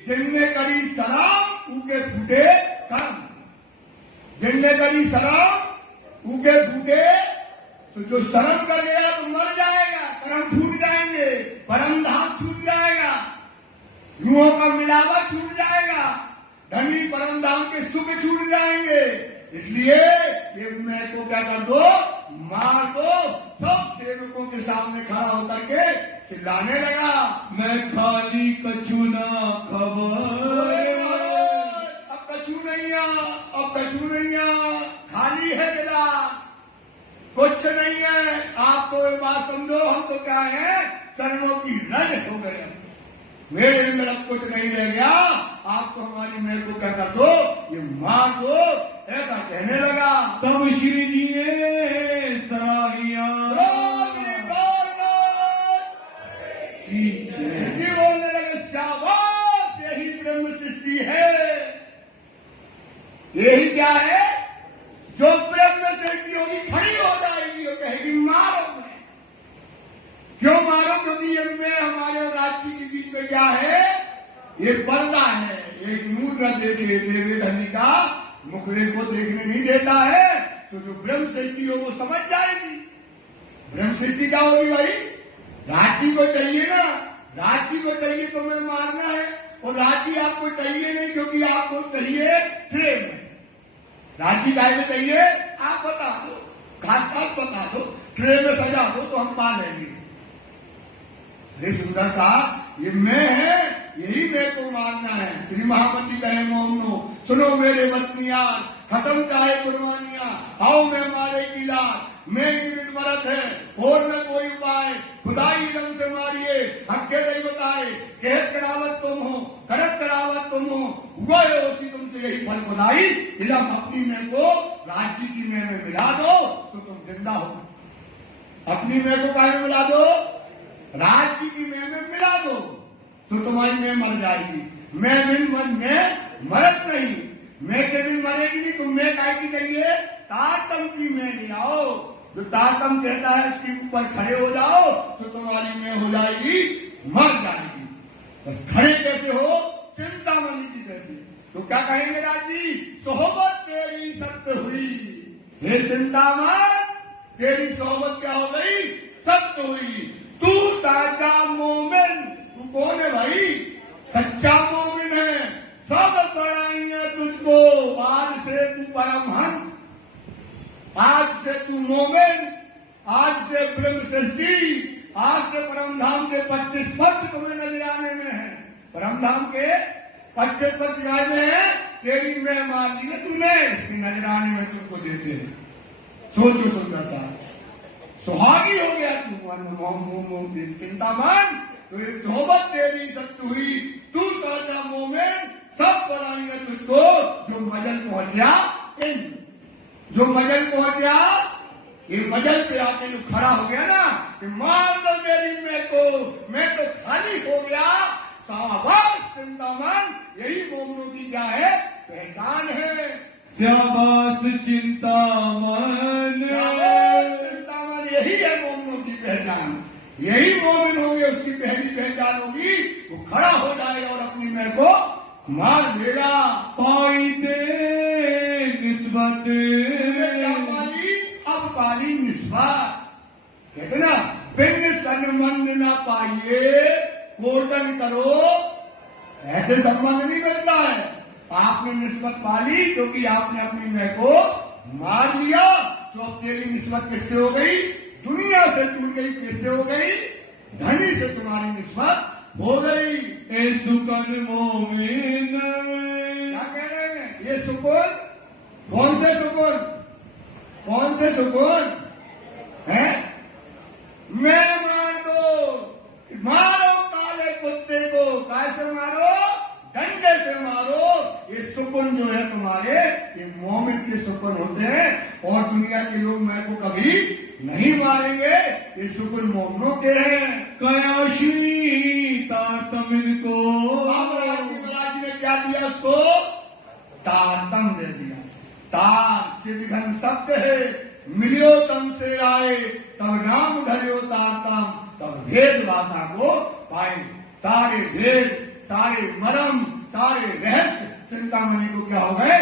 जिनने करी शराब उनके फूटे कर्म। जिनने करी शराब उनके फूटे, तो जो शर्म कर गया तो मर जाएगा, कर्म छूट जाएंगे, परम धाम छूट जाएगा, रूहों का मिलावा छूट जाएगा, धनी परम धाम के सुख छूट जाएंगे। इसलिए ये मैं को क्या कर दो? मार दो। सब सेवकों के सामने खड़ा होकर के चिल्लाने लगा, मैं खाली कछु ना खबर। अब कछु नहीं आ, अब कछु नहीं आ, खाली है गिलास, कुछ नहीं है। आप तो ये बात समझो, हम तो क्या है? चरणों की रज हो गए। मेरे अंदर अब कुछ नहीं रह गया, आप तो हमारी मेरे को क्या कर दो, ये मार दो, ऐसा कहने लगा। तब श्री जी ने सराहिया बोलने लगे, शाबाश, यही ब्रह्म सृष्टि है। यही क्या है, जो ब्रह्म सृष्टि होगी खड़ी हो जाएगी और कहेगी मारो। मैं क्यों मारो, क्योंकि ये मैं हमारे और राज्य के बीच में क्या है, ये पर्दा है। ये मुंह न देखे देवे धनी का मुखरे को देखने नहीं देता है। तो जो ब्रह्म सृष्टि हो वो समझ जाएगी। ब्रह्म सृष्टि क्या होगी भाई, राज्य को चाहिए ना, राज्य को चाहिए तो मैं मारना है, और राज्य आपको चाहिए नहीं क्योंकि आपको चाहिए ट्रे में। राज्य गाय में चाहिए, आप बता दो, घास घास बता दो, ट्रे में सजा दो तो हम पा लेंगे। अरे सुंदर साहब, ये मैं है, यही मैं को मारना है। श्री महापति कहे मोमनो सुनो मेरे बत्नियां, खत्म चाहे कुर्बानियां, आओ मैं मारे की लाल, मैं जीवित मरत है और न कोई उपाय, खुदाई रंग से मारिए हक्के नहीं बताए, कहत करावत तुम हो करत करावत तुम हो, हुआ होती तुमसे यही फल खुदाई, इलम अपनी मैं को राज्य की मैं में मिला दो तो तुम जिंदा हो। अपनी मैं को काय में मिला दो, राज्य की मैं में मिला दो तो तुम्हारी मैं मर जाएगी। मैं बिन मन में मरत नहीं, मैं के दिन मरेगी नहीं, तुम मैं काय की चाहिए, तारतम की मैं ले आओ। जो तारतम कहता है इसके ऊपर खड़े हो जाओ तो तुम्हारी मैं हो जाएगी, मर जाएगी। बस खड़े कैसे हो, चिंतामणि की जैसे। तो क्या कहेंगे राजी, सोहबत तेरी सत्य हुई, हे चिंतामण तेरी सोहबत क्या हो गई, सत्य हुई। तू साचा मोमिन, तू कौन है भाई, सच्चा मोमिन है, सब पढ़ाइए तुझको, आज से तू परमहंस, आज से तू मोमिन, आज से ब्रह्म सृष्टि, आज से परमधाम के 25 वर्ष तुम्हें नजराने में है। परमधाम के 25 वर्ष में है, तेरी मैं मार दी है तूने, इसकी नजराने में तुमको देते हैं। सोचो सुंदर सा, सुहागी हो गया तू, चिंतामन, तो ये सोहबत तेरी सत्य हुई, तू साचा मोमिन, सब बनाएंगे तुझको। जो मजल पहुंचा, जो मजल पहुंचा, ये मजल पे आके जो खड़ा हो गया ना कि मार दो मेरी मैं को, मैं तो खाली हो गया, शाबाश चिंतामन, यही मोमनों की क्या है, पहचान है। शाबाश चिंतामन, चिंतामन यही है मोमनों की पहचान। यही मोमिन होंगे, उसकी पहली पहचान होगी, वो खड़ा हो जाएगा और अपनी मैं को मार देगा। पाई दे निस्बत, क्या पाली, अब पाली निस्बत। कहते ना, बिन संबंध ना पाइए कोटन करो, ऐसे संबंध नहीं बनता है। आपने निस्बत पाली क्योंकि आपने अपनी मैं को मार लिया, तो अब तेरी निस्बत किससे हो गई, दुनिया से टूट गई, किससे हो गई, धनी से तुम्हारी निस्बत हो गई। ए सुकन मोमिन, क्या कह रहे हैं, ये सुकून, कौन से सुकून, कौन से सुकून है, मैं मार दो, मारो काले कुत्ते को, कैसे मारो, डंडे से मारो। ये सुकून जो है तुम्हारे, ये मोमिन के सुकून होते हैं, और दुनिया के लोग मैं को कभी नहीं मारेंगे, ये सुकून मोमिनों के हैं। कयाशी तारतम इनको, महाराज ने क्या दिया उसको, तारतम दे दिया। तार चिदघन शब्द है, मिलियो तम से आए, तब नाम धरियो तारतम, तब भेद भाषा को पाए। सारे भेद, सारे मरम, सारे रहस्य चिंतामणि को क्या हो गए,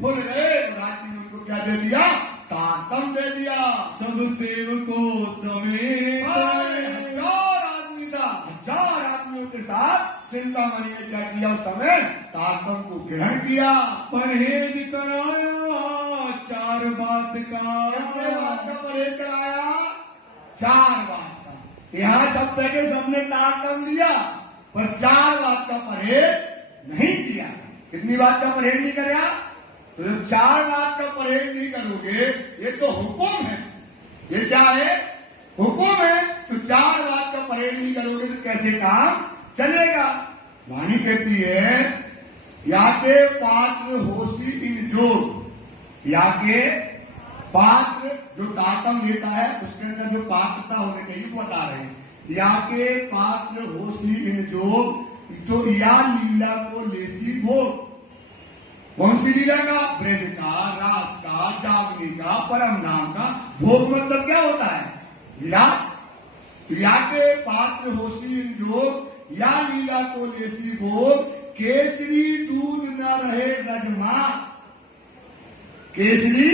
खुल गए। राज्य ने उनको क्या दे दिया, तारतम दे दिया। सब सेवकों समेत, 1000 आदमी था, 1000 आदमियों के साथ चिंतामणि ने क्या किया, उस समय तारतम को ग्रहण किया। परहेज कराया 4 बात का, कितने बात का परहेज कराया, 4 बात का। यहाँ सब बैठे सबने तारतम दिया, पर 4 बात का परहेज नहीं किया। कितनी बात का परहेज नहीं कराया, तो जब 4 बात का परहेज नहीं करोगे, ये तो हुक्म है, ये क्या है, हुक्म है, तो 4 बात का परहेज नहीं करोगे तो कैसे काम चलेगा। वाणी कहती है याके पात्र होसी इन जोग, याके पात्र जो दातम लेता है उसके अंदर जो पात्रता होनी चाहिए वो बता रहे हैं। याके पात्र होसी इन जोग, जो या लीला को लेसी भोग। कौन सी लीला का? ब्रज का, रास का, जागने का, परम नाम का। भोग मतलब क्या होता है? विलास। तो याके पात्र होसी इन जोग, या लीला को लेसी भोग। केसरी दूध न रहे रजमा। केसरी,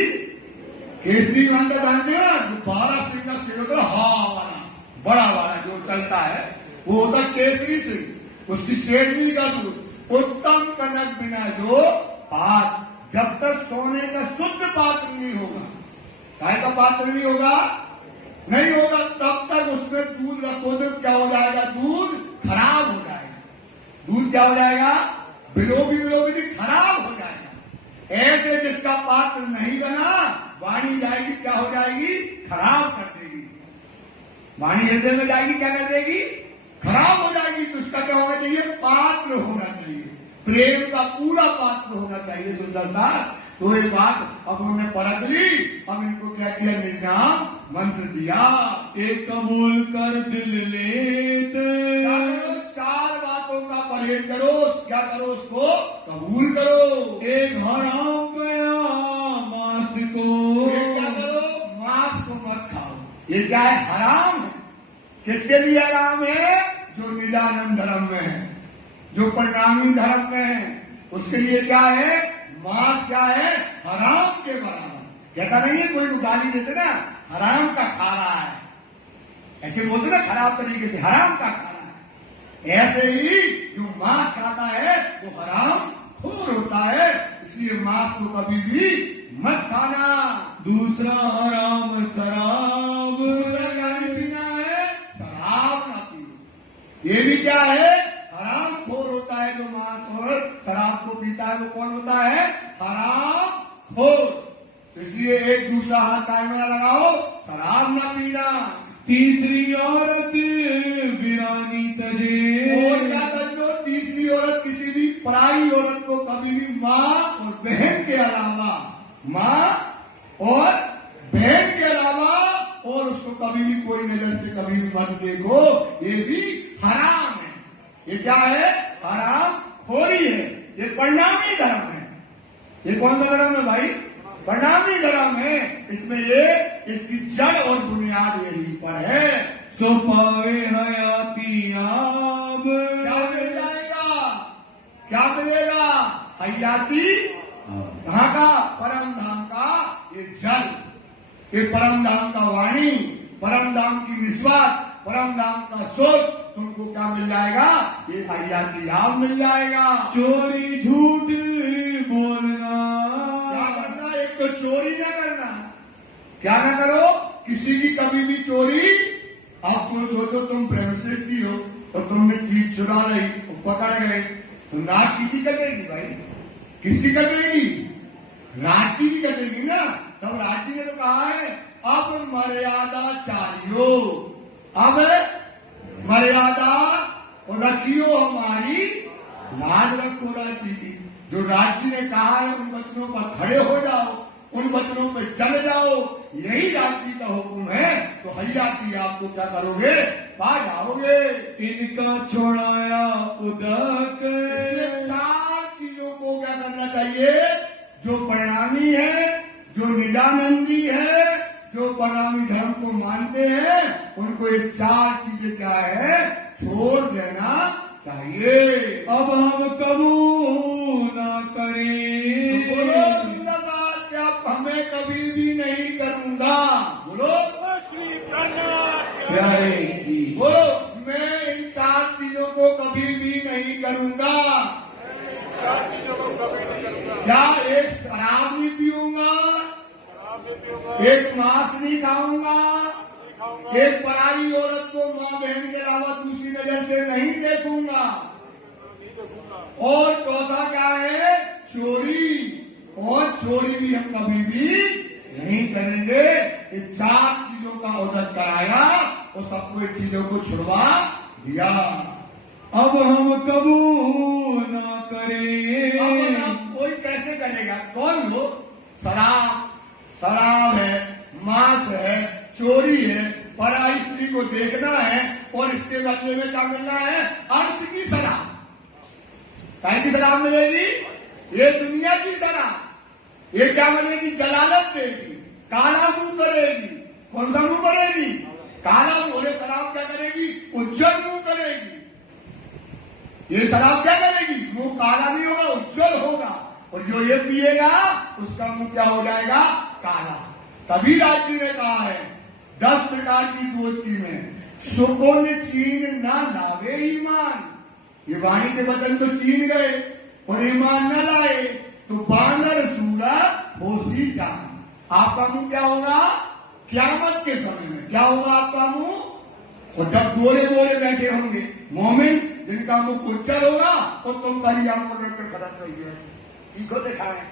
केसरी मानते जानते हो ना, जो 12 सिंह का सिर होता है, हा वाला, बड़ा वाला जो चलता है वो होता केसरी सिंह। उसकी शेरनी का दूध। उत्तम कनक बिना जो पात्र, जब तक सोने का शुद्ध पात्र नहीं होगा, काय का पात्र नहीं होगा, नहीं होगा, तब तक उसमें दूध रखो तो क्या हो जाएगा? दूध खराब हो जाएगा। दूध क्या हो जाएगा? बिलोगी बिलोगी खराब हो जाएगा। ऐसे जिसका पात्र नहीं बना, वाणी जाएगी क्या हो जाएगी? खराब कर देगी। वाणी हृदय में जाएगी क्या कर देगी? खराब हो जाएगी। तो उसका क्या होना चाहिए? पात्र होना चाहिए, प्रेम का पूरा पात्र होना चाहिए। सुंदरता। तो ये बात अब उन्होंने परख ली। अब इनको क्या किया? निर्नाम मंत्र दिया। एक कबूल कर दिल लेते, क्या करो? 4 बातों का परहेज करो। क्या करो? उसको कबूल करो। एक हराम गया मांस को, ये क्या करो? मांस को मत खाओ। ये क्या है? हराम है। किसके लिए हराम है? जो निजानंद धर्म में है, जो परिणामी धर्म में है, उसके लिए क्या है? मांस क्या है? हराम के बराबर। कहता नहीं है कोई गाली देते ना, हराम का खा रहा है, ऐसे बोलते ना खराब तरीके से, हराम का खा रहा है। ऐसे ही जो मांस खाता है वो हराम खोर होता है। इसलिए मांस को कभी भी मत खाना। दूसरा हराम शराब, दूसरा गाली पीना है, शराब ना पियो। ये भी क्या है? हराम खोर होता है। जो मांस और शराब को पीता है वो कौन होता है? हराम खोर। इसलिए एक दूसरा हाथ कान में लगाओ, शराब ना पीना। तीसरी औरत वीरानी तजे, और क्या कर लो? तीसरी औरत, किसी भी पराई औरत को कभी भी माँ और बहन के अलावा, माँ और बहन के अलावा और उसको कभी भी कोई नजर से कभी भी मत देखो। ये भी हराम है। ये क्या है? हराम खोरी है। ये परिणामी धर्म है। ये कौन सा धर्म है भाई? परिणामी धर्म है। इसमें ये इसकी जड़ और बुनियाद यही पर है। सो पावे हयाती आब, क्या मिल जाएगा? क्या मिलेगा? हयाती। कहाँ का? परम धाम का ये जल, ये परम धाम का वाणी, परम धाम की निस्बत, परम धाम का सुख तुमको क्या मिल जाएगा? ये हयाती आब मिल जाएगा। चोरी झूठ बोलना, क्या करना? एक तो चोरी न करना। क्या ना करो? किसी की कभी भी चोरी। अब तो सोचो तुम ब्रह्मश्रेष्ठ की हो और तुमने चीज चुरा रही और पकड़ गए तो नाच किसकी कटेगी भाई? किसकी कटेगी? रांची की कटेगी ना। तब रांची ने तो कहा है अब मर्यादा चाहिए, अब मर्यादा और रखियो हमारी लाज रखो रांची की। जो रांची ने कहा है उन वचनों पर खड़े हो जाओ, उन वचनों पर चल जाओ। यही रांची का हुक्म है। तो हयाती आपको क्या करोगे? पा जाओगे। इनका छोड़ाया उदक, 4 चीजों को क्या करना चाहिए? जो परिणामी है, जो निजानंदी है, जो परिणामी धर्म को मानते हैं, उनको ये 4 चीजें क्या है? छोड़ देना चाहिए। अब हम कबूल ना करें। तो बोलो जिंदाबाद, क्या हमें कभी भी नहीं करूंगा। बोलो प्यारे की, बोलो मैं इन 4 चीजों को कभी भी नहीं करूंगा। क्या? एक शराब नहीं पीऊंगा, एक मांस नहीं खाऊंगा, एक पराई औरत को माँ बहन के अलावा दूसरी नजर से नहीं देखूंगा, और चौथा क्या है? चोरी। और चोरी भी हम कभी भी नहीं करेंगे। ये 4 चीजों का उदक कराया और सबको इन चीजों को छुड़वा दिया। अब हम कबूल ना करें। अब कोई कैसे करेगा? कौन हो? शराब है, मांस है, चोरी है, पराई स्त्री को देखना है और इसके बदले में क्या मिलना है? अर्श की शराब। काय की शराब मिलेगी? ये दुनिया की शराब। ये क्या मिलेगी? जलालत देगी, काला मुंह करेगी। कौन सा मुंह करेगी? काला मुंह। बोले शराब क्या करेगी? उज्जवल मुंह करेगी। ये शराब क्या करेगी? मुंह काला नहीं होगा, उज्जवल होगा। और जो ये पिएगा उसका मुंह क्या हो जाएगा? काला। तभी राज जी ने कहा है 10 प्रकार की दोस्ती में सुकों चीन ना लावे ईमान। ये वाणी के वचन तो चीन गए और ईमान न लाए तो बानर सूरा होशी जान। आपका मुंह क्या होगा? क़यामत के समय में क्या होगा आपका मुंह? और जब गोरे गोरे बैठे होंगे मोमिन, जिनका मुंह उज्जवल होगा, और तुम कलिया पकड़ कर खड़क रही है, किसको दिखाए?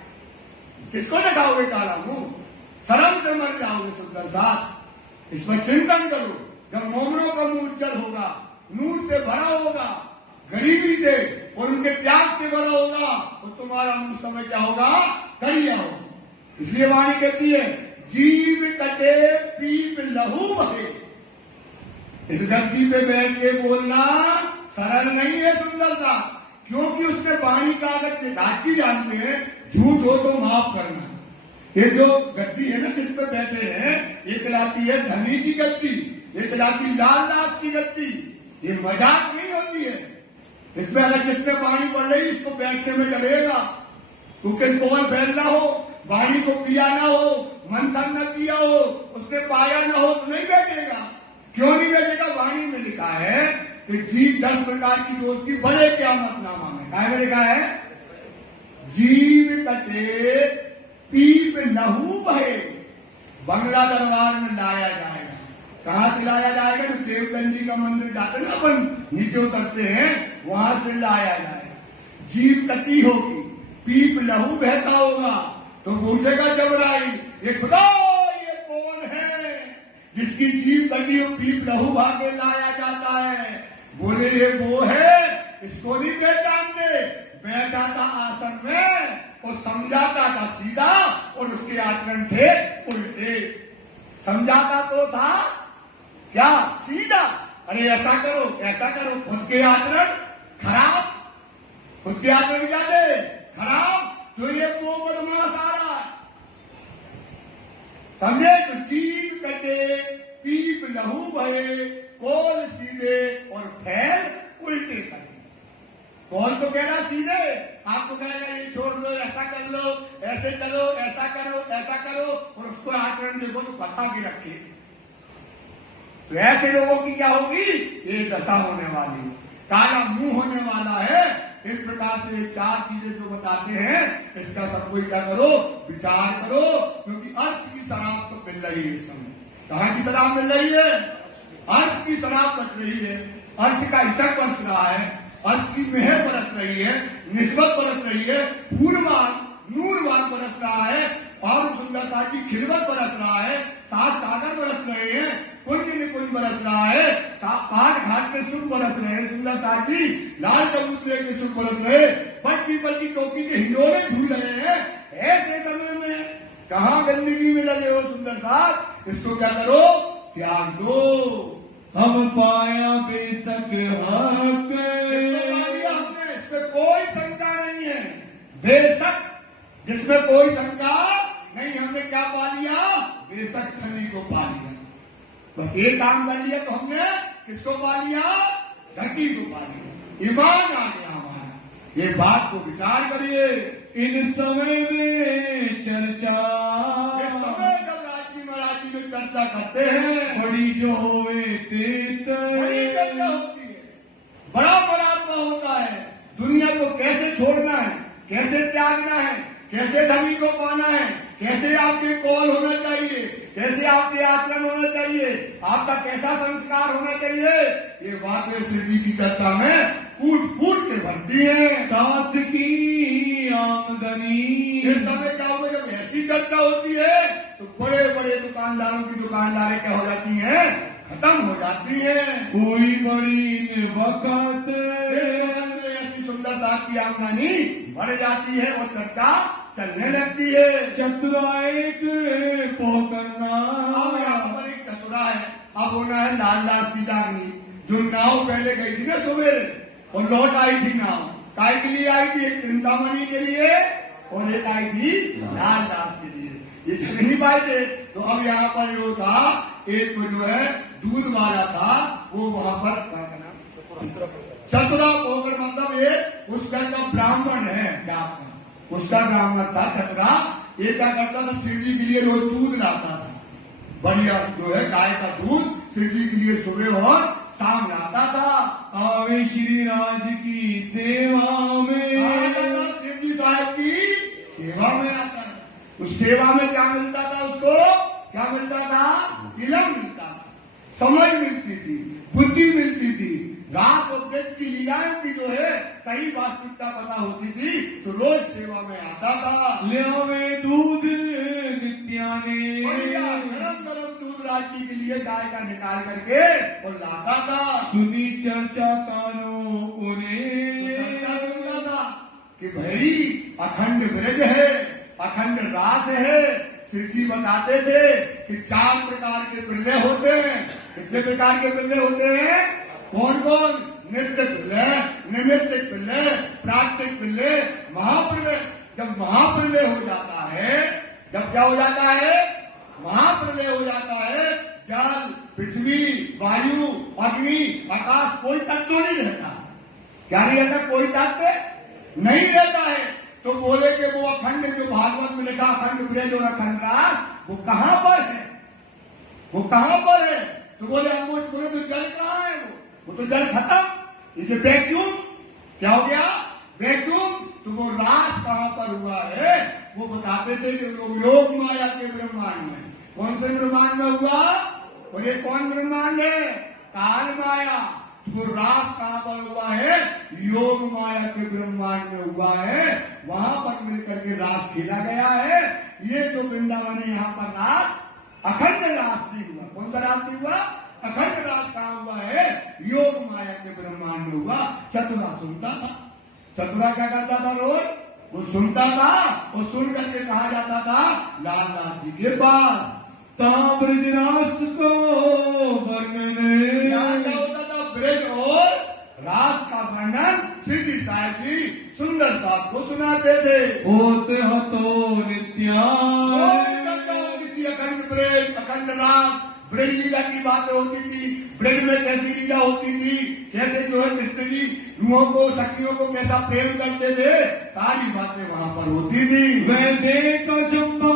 किसको दिखाओगे काला मुंह? शर्म से मर जाओगे। सुंदर साथ इस पर चिंतन करो। जब मोमिनों का मुंह उज्जवल होगा, नूर से भरा होगा, गरीबी से और उनके त्याग से भरा होगा, तो तुम्हारा मुंह समय क्या होगा? करिया होगा। इसलिए वाणी कहती है जीव कटे पीप लहू बहे। इस धरती पे बैठ के बोलना सरल नहीं है सुंदरता, क्योंकि उसमें वाणी का अगर चिदाची जानते हैं, झूठ हो तो माफ करना। ये जो गद्दी है ना जिस पे बैठे हैं, ये कहलाती है धनी की गद्दी, ये कहलाती लाल दास की गद्दी। ये मजाक नहीं होती है। इसमें अगर जिसने वाणी पढ़ रही इसको बैठने में डरेगा, क्योंकि कौन फैलना हो, वाणी को पिया ना हो, मंथन न किया हो, उसने पाया ना हो तो नहीं बैठेगा। क्यों नहीं बैठेगा? वाणी में लिखा है कि जीव 10 प्रकार की दोस्ती बड़े क़यामतनामा में। काय में लिखा है? जीव कटे पीप लहू बहे। बंगला दरबार में लाया जाएगा। कहां से लाया जाएगा? तो देवगंज जी का मंदिर जाते हैं ना अपन, नीचे उतरते हैं, वहां से लाया जाएगा। जीव कटी होगी, पीप लहू बहता होगा, तो पूछेगा जबराइल, ये खुदा ये कौन है जिसकी जीव कटी हो पीप लहू भागे लाया जाता है? बोले ये वो है, इसको नहीं पहचानते। बैठा था आसन में और समझाता था सीधा, और उसके आचरण थे उल्टे। समझाता तो था क्या? सीधा। अरे ऐसा करो, खुद के आचरण खराब, खुद के आचरण क्या थे? खराब। तो ये वो बदमाश आ रहा है, समझे? तो जीव कटे पीप लहू बहे, कौल सीधे और फैल उल्टे करे। कौन तो कह रहा सीधे, आपको कहेगा ये छोड़ दो, ऐसा कर लो, ऐसे चलो, ऐसा करो, ऐसा करो, और उसको आचरण देखो तो पता भी रखे। तो ऐसे लोगों की क्या होगी? ये दशा होने वाली, काला मुंह होने वाला है। इस प्रकार से 4 चीजें जो बताते हैं, इसका सब कोई क्या करो? विचार करो, क्योंकि अर्श की शराब तो मिल रही है इस समय। कहां की शराब मिल रही है? अर्श की शराब बच रही है। अर्श का इसक बरस रहा है, अर्श की मेहर बरस रही है, निस्बत बरस रही है, फूलवान नूरवान बरस रहा है, और सुंदरता की खिलवत बरस रहा है, 7 सागर बरस रहे हैं, कुंज निकुंज बरस रहा है, पाठ घाट के सुख बरस रहे हैं, सुंदरता की लाल चबूतरे के सुख बरस रहे, पट पीपल की चौकी के हिंडोरे झूल रहे हैं। ऐसे समय में कहां गंदगी में लगे हो सुंदरता? इसको क्या करो? त्याग दो। हम पाया बेशक हक, हमने, इसमें कोई शंका नहीं है। बेशक, जिसमें कोई शंका नहीं, हमने क्या पा लिया? बेशक खनी को पा लिया। बस एक काम कर लिया तो हमने किसको पा लिया? धरती को पा लिया, ईमान आ गया हमारा। ये बात को विचार करिए। इन समय में चर्चा, इस समय जब राजी महाराज जी में चर्चा करते हैं, बड़ी जो होवे बड़ी चर्चा होती है, बड़ा परात्मा होता है। दुनिया को कैसे छोड़ना है, कैसे त्यागना है, कैसे धनी को पाना है, कैसे आपके कौल होना चाहिए, कैसे आपके आचरण होना चाहिए, आपका कैसा संस्कार होना चाहिए, ये बातें शिव जी की चर्चा में कूट कूट के भरती है। साथ की आमदनी, इस समय क्या होगा? जब ऐसी चर्चा होती है तो बड़े बड़े दुकानदारों की दुकानदारें क्या हो जाती हैं? खत्म हो जाती है। कोई बड़ी वक्त ऐसी सुंदरता की आमदनी बढ़ जाती है और चर्चा चलने लगती है। चतुराई को करना। अब यहाँ पर एक चतुरा है, अब होना है लालदास की जागनी। जो नाव पहले गई थी ना सवेरे और लौट आई थी नाव, काय के लिए आई थी? एक चिंतामणि के लिए और एक आई थी लालदास के लिए। ये चल नहीं पाए थे, तो अब यहाँ पर जो था एक जो है दूध वाला था, वो वहां पर चतुरा होकर, मतलब ये उसका का ब्राह्मण है जात का, उसका ब्राह्मण था चतुरा। ये क्या करता था? शिव जी के लिए रोज दूध लाता था, बढ़िया जो है गाय का दूध शिव जी के लिए सुबह और शाम लाता था। आवे श्री राज की सेवा में, शिव जी साहब की सेवा में आता है। उस सेवा में क्या मिलता था उसको? क्या मिलता था? इलम मिलता था, समझ मिलती थी, बुद्धि मिलती थी, घास और वृक्ष की लीलाओं की जो है सही वास्तविकता पता होती थी, तो रोज सेवा में आता था। ले दूध नित्याने, गरम गरम दूध राज्य के लिए गाय का निकाल करके और लाता था। सुनी चर्चा कानों उन्हें, चर्चा सुनता था कि भाई अखंड ब्रज है, अखंड रास है। श्री जी बताते थे कि 4 प्रकार के पिल्ले होते हैं। कितने प्रकार के पिल्ले होते हैं? कौन कौन? नित्य पिल्ले, निमित्त पिल्ले, प्राकृतिक पिल्ले, महाप्रलय। जब महाप्रलय हो जाता है, जब क्या हो जाता है? महाप्रलय हो जाता है, जल, पृथ्वी, वायु, अग्नि, आकाश, कोई तत्व नहीं रहता। क्या नहीं रहता? कोई तत्व नहीं रहता है। तो बोले कि वो अखंड जो भागवत में लिखा अखंड ब्रज और अखंड रास, वो कहां पर है? वो कहां पर है? तो बोले हम बोले तो जल कहां है? वो तो जल खत्म। ये वैक्यूम क्या हो गया? वैक्यूम। तो वो रास कहां पर हुआ है? वो बताते थे कि वो योग माया के ब्रह्मांड में। कौन से ब्रह्मांड में हुआ? और ये कौन ब्रह्मांड है? काल माया। वो रास कहां पर हुआ है? योग माया के ब्रह्मांड में हुआ है। वहां पर मिलकर के रास खेला गया है। ये जो वृंदावन है, यहाँ पर रास अखंड रास नहीं हुआ। कौन सा रास नहीं हुआ? अखंड रास कहां हुआ है? योग माया के ब्रह्मांड में हुआ। चतुरा सुनता था। चतुरा क्या करता था? रोज वो सुनता था और सुन करके कहा जाता था लालदास जी के पास। ब्रजरास को वर्णन, क्या होता था? ब्रज और रास का वर्णन श्री जी साहब जी सुंदर साहब को सुनाते थे। होते हतो नित्या, अखंड ब्रज, अखंड रास, ब्रज लीला की बातें होती थी। ब्रज में कैसी लीला होती थी, कैसे जो है कृष्ण जी रूहों को, सखियों को कैसा प्रेम करते थे, सारी बातें वहां पर होती थी। वह देख अचंबा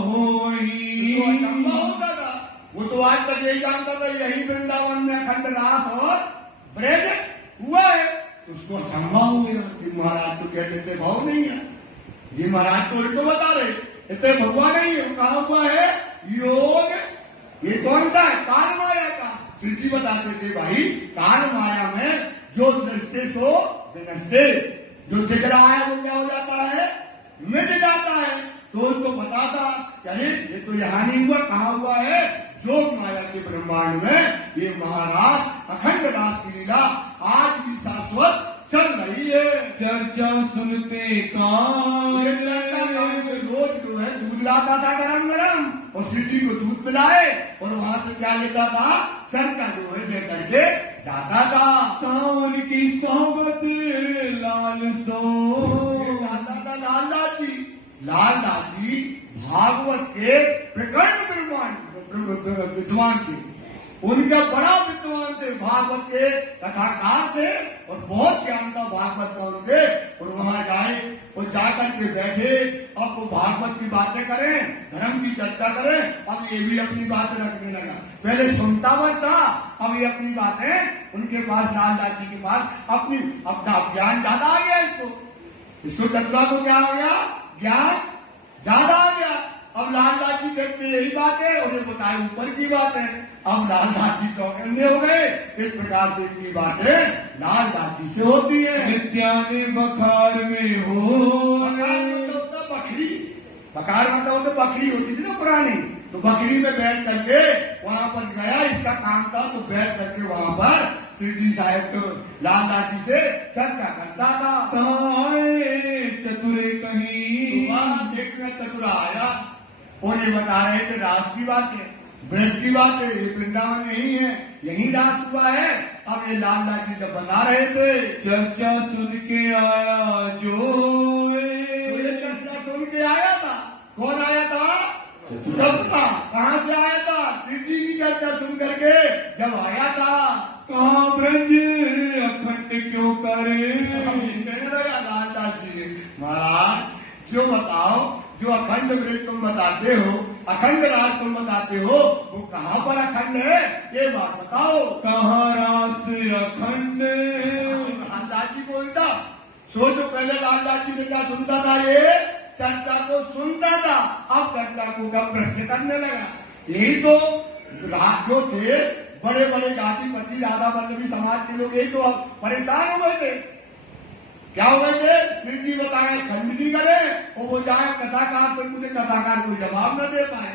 हो ही, अचंबा होता था। वो तो आज तक यही जानता था यही वृंदावन में अखंड रास और ब्रज हुआ है। उसको अचंबा हो गया कि महाराज तो कहते थे भाव नहीं है जी, महाराज तो इनको बता रहे इतने भगवान नहीं है। कहा हुआ है योग, ये कौन सा है? काल माया का। श्री जी बताते थे भाई काल माया में जो दृष्टि सो विनष्टे, जो दिख रहा है वो क्या हो जाता है? मिट जाता है। तो उसको पता था कि अरे ये तो यहाँ नहीं हुआ, कहाँ हुआ है? योग माया के ब्रह्मांड में ये महाराज अखंड रास की लीला आज भी शाश्वत चल रही है। चर्चा सुनते रोज जो है दूध लाता था गरम गरम और श्री जी को दूध पिलाए और वहां से क्या लेता था? चर्चा जो है लेकर के जाता था। उनकी सोबत लाल सो जाता था लालदास जी। लालदास जी भागवत के प्रकरण विद्वान थे, उनका बड़ा विद्वान थे, भागवत के कथाकार थे और बहुत ज्ञान था भागवत का उनके। और वहां जाए और जाकर के बैठे, अब वो भागवत की बातें करें, धर्म की चर्चा करें। अब ये भी अपनी बातें रखने लगा। पहले सुनता हुआ था, अब ये अपनी बातें उनके पास, लालदास जी के पास अपनी अपना ज्ञान ज्यादा आ गया। इसको चतुरा को क्या हो गया? ज्ञान ज्यादा आ गया। अब लालदास जी कहते यही बात है और ये बताए ऊपर की बात है। अब लालदास जी चौकन्ने हो गए। इस प्रकार से इनकी बातें लालदास जी से होती है। नित्याने बखार में हो, बखार मतलब होता बकरी, बखार मतलब होता बकरी होती थी ना पुरानी, तो बकरी में बैठ करके वहां पर गया, इसका काम था, तो बैठ करके वहां पर श्री जी साहब तो लालदास जी से चर्चा करता था। चतुरे कहीं देखना चतुरा आया और ये बता रहे थे रास की बात है, ब्रज की बात है, ये वृंदावन यही है, यही रास हुआ है। अब ये लालदास जी जब बता रहे थे, चर्चा सुन के आया जो तो ये चर्चा सुन के आया था। कौन आया था? चतुरा। कहाँ से आया था? श्री जी की चर्चा सुन करके जब आया था। कहाँ ब्रज अखंड क्यों करे? कहने लगा लालदास जी, महाराज जो बताओ, जो अखंड ब्रज तुम बताते हो, अखंड राज तुम बताते हो, वो कहाँ पर अखंड है, ये बात बताओ। कहाँ रास अखंड? लालदास जी बोलता, सोचो पहले लालदास जी से क्या सुनता था, ये चर्चा को सुनता था, अब चर्चा को का प्रश्न करने लगा। यही तो जो थे बड़े बड़े जातिपति राधा वल्लभी समाज के लोग, यही तो अब परेशान हो गए थे। क्या हो गए थे? श्री जी बताए खंड की करे और वो जाए कथाकार, तो मुझे कथाकार कोई जवाब न दे पाए।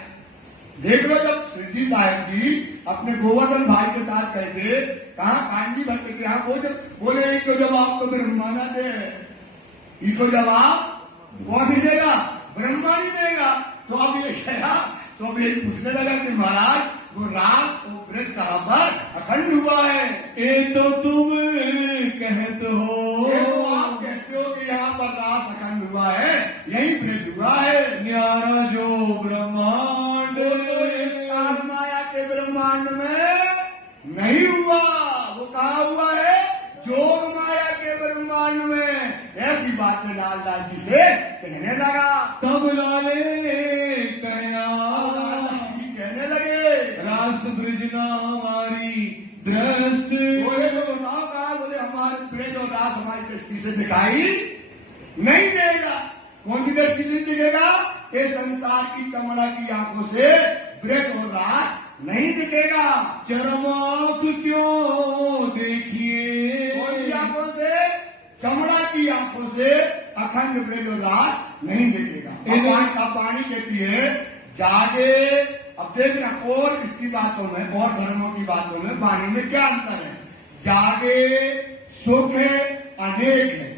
देख लो जब श्री जी साहब जी अपने गोवर्धन भाई के साथ गए थे, कहाँ कांजी भट्ट के यहाँ, बोले इनको जवाब तो ब्रह्मा दे, इनको जवाब कौन ही देगा? ब्रह्मा नहीं देगा। तो अब ये कहा, तो अब ये पूछने लगा कि महाराज वो रात और ब्रज कहाँ पर अखंड हुआ है? ये तो तुम कहते हो, ये तो आप कहते हो कि यहाँ पर रास अखंड हुआ है, यही ब्रज हुआ है। न्यारा जो ब्रह्मांड, तो इस काल माया के ब्रह्मांड में नहीं हुआ, वो कहाँ हुआ है? जोग माया के ब्रह्मांड में। ऐसी बातें लालदास जी से कहने लगा। तब लाले कहने लगे रास ब्रजना हमारी दृष्टि। बोले तो बताओ कहा? बोले हमारे ब्रज और रास हमारी दृष्टि से दिखाई नहीं देगा। कौन सी दृष्टि से दिखेगा? ये संसार की चमड़ा की आंखों से ब्रज और रास नहीं दिखेगा। चरमाख क्यों देखिए? कौन सी आंखों से? चमड़ा की आंखों से अखंड ब्रज और रास नहीं दिखेगा। अब पानी कहती है जागे। अब देखना और इसकी बातों में और धर्मों की बातों में वाणी में क्या अंतर है? जागे सुख अनेक है।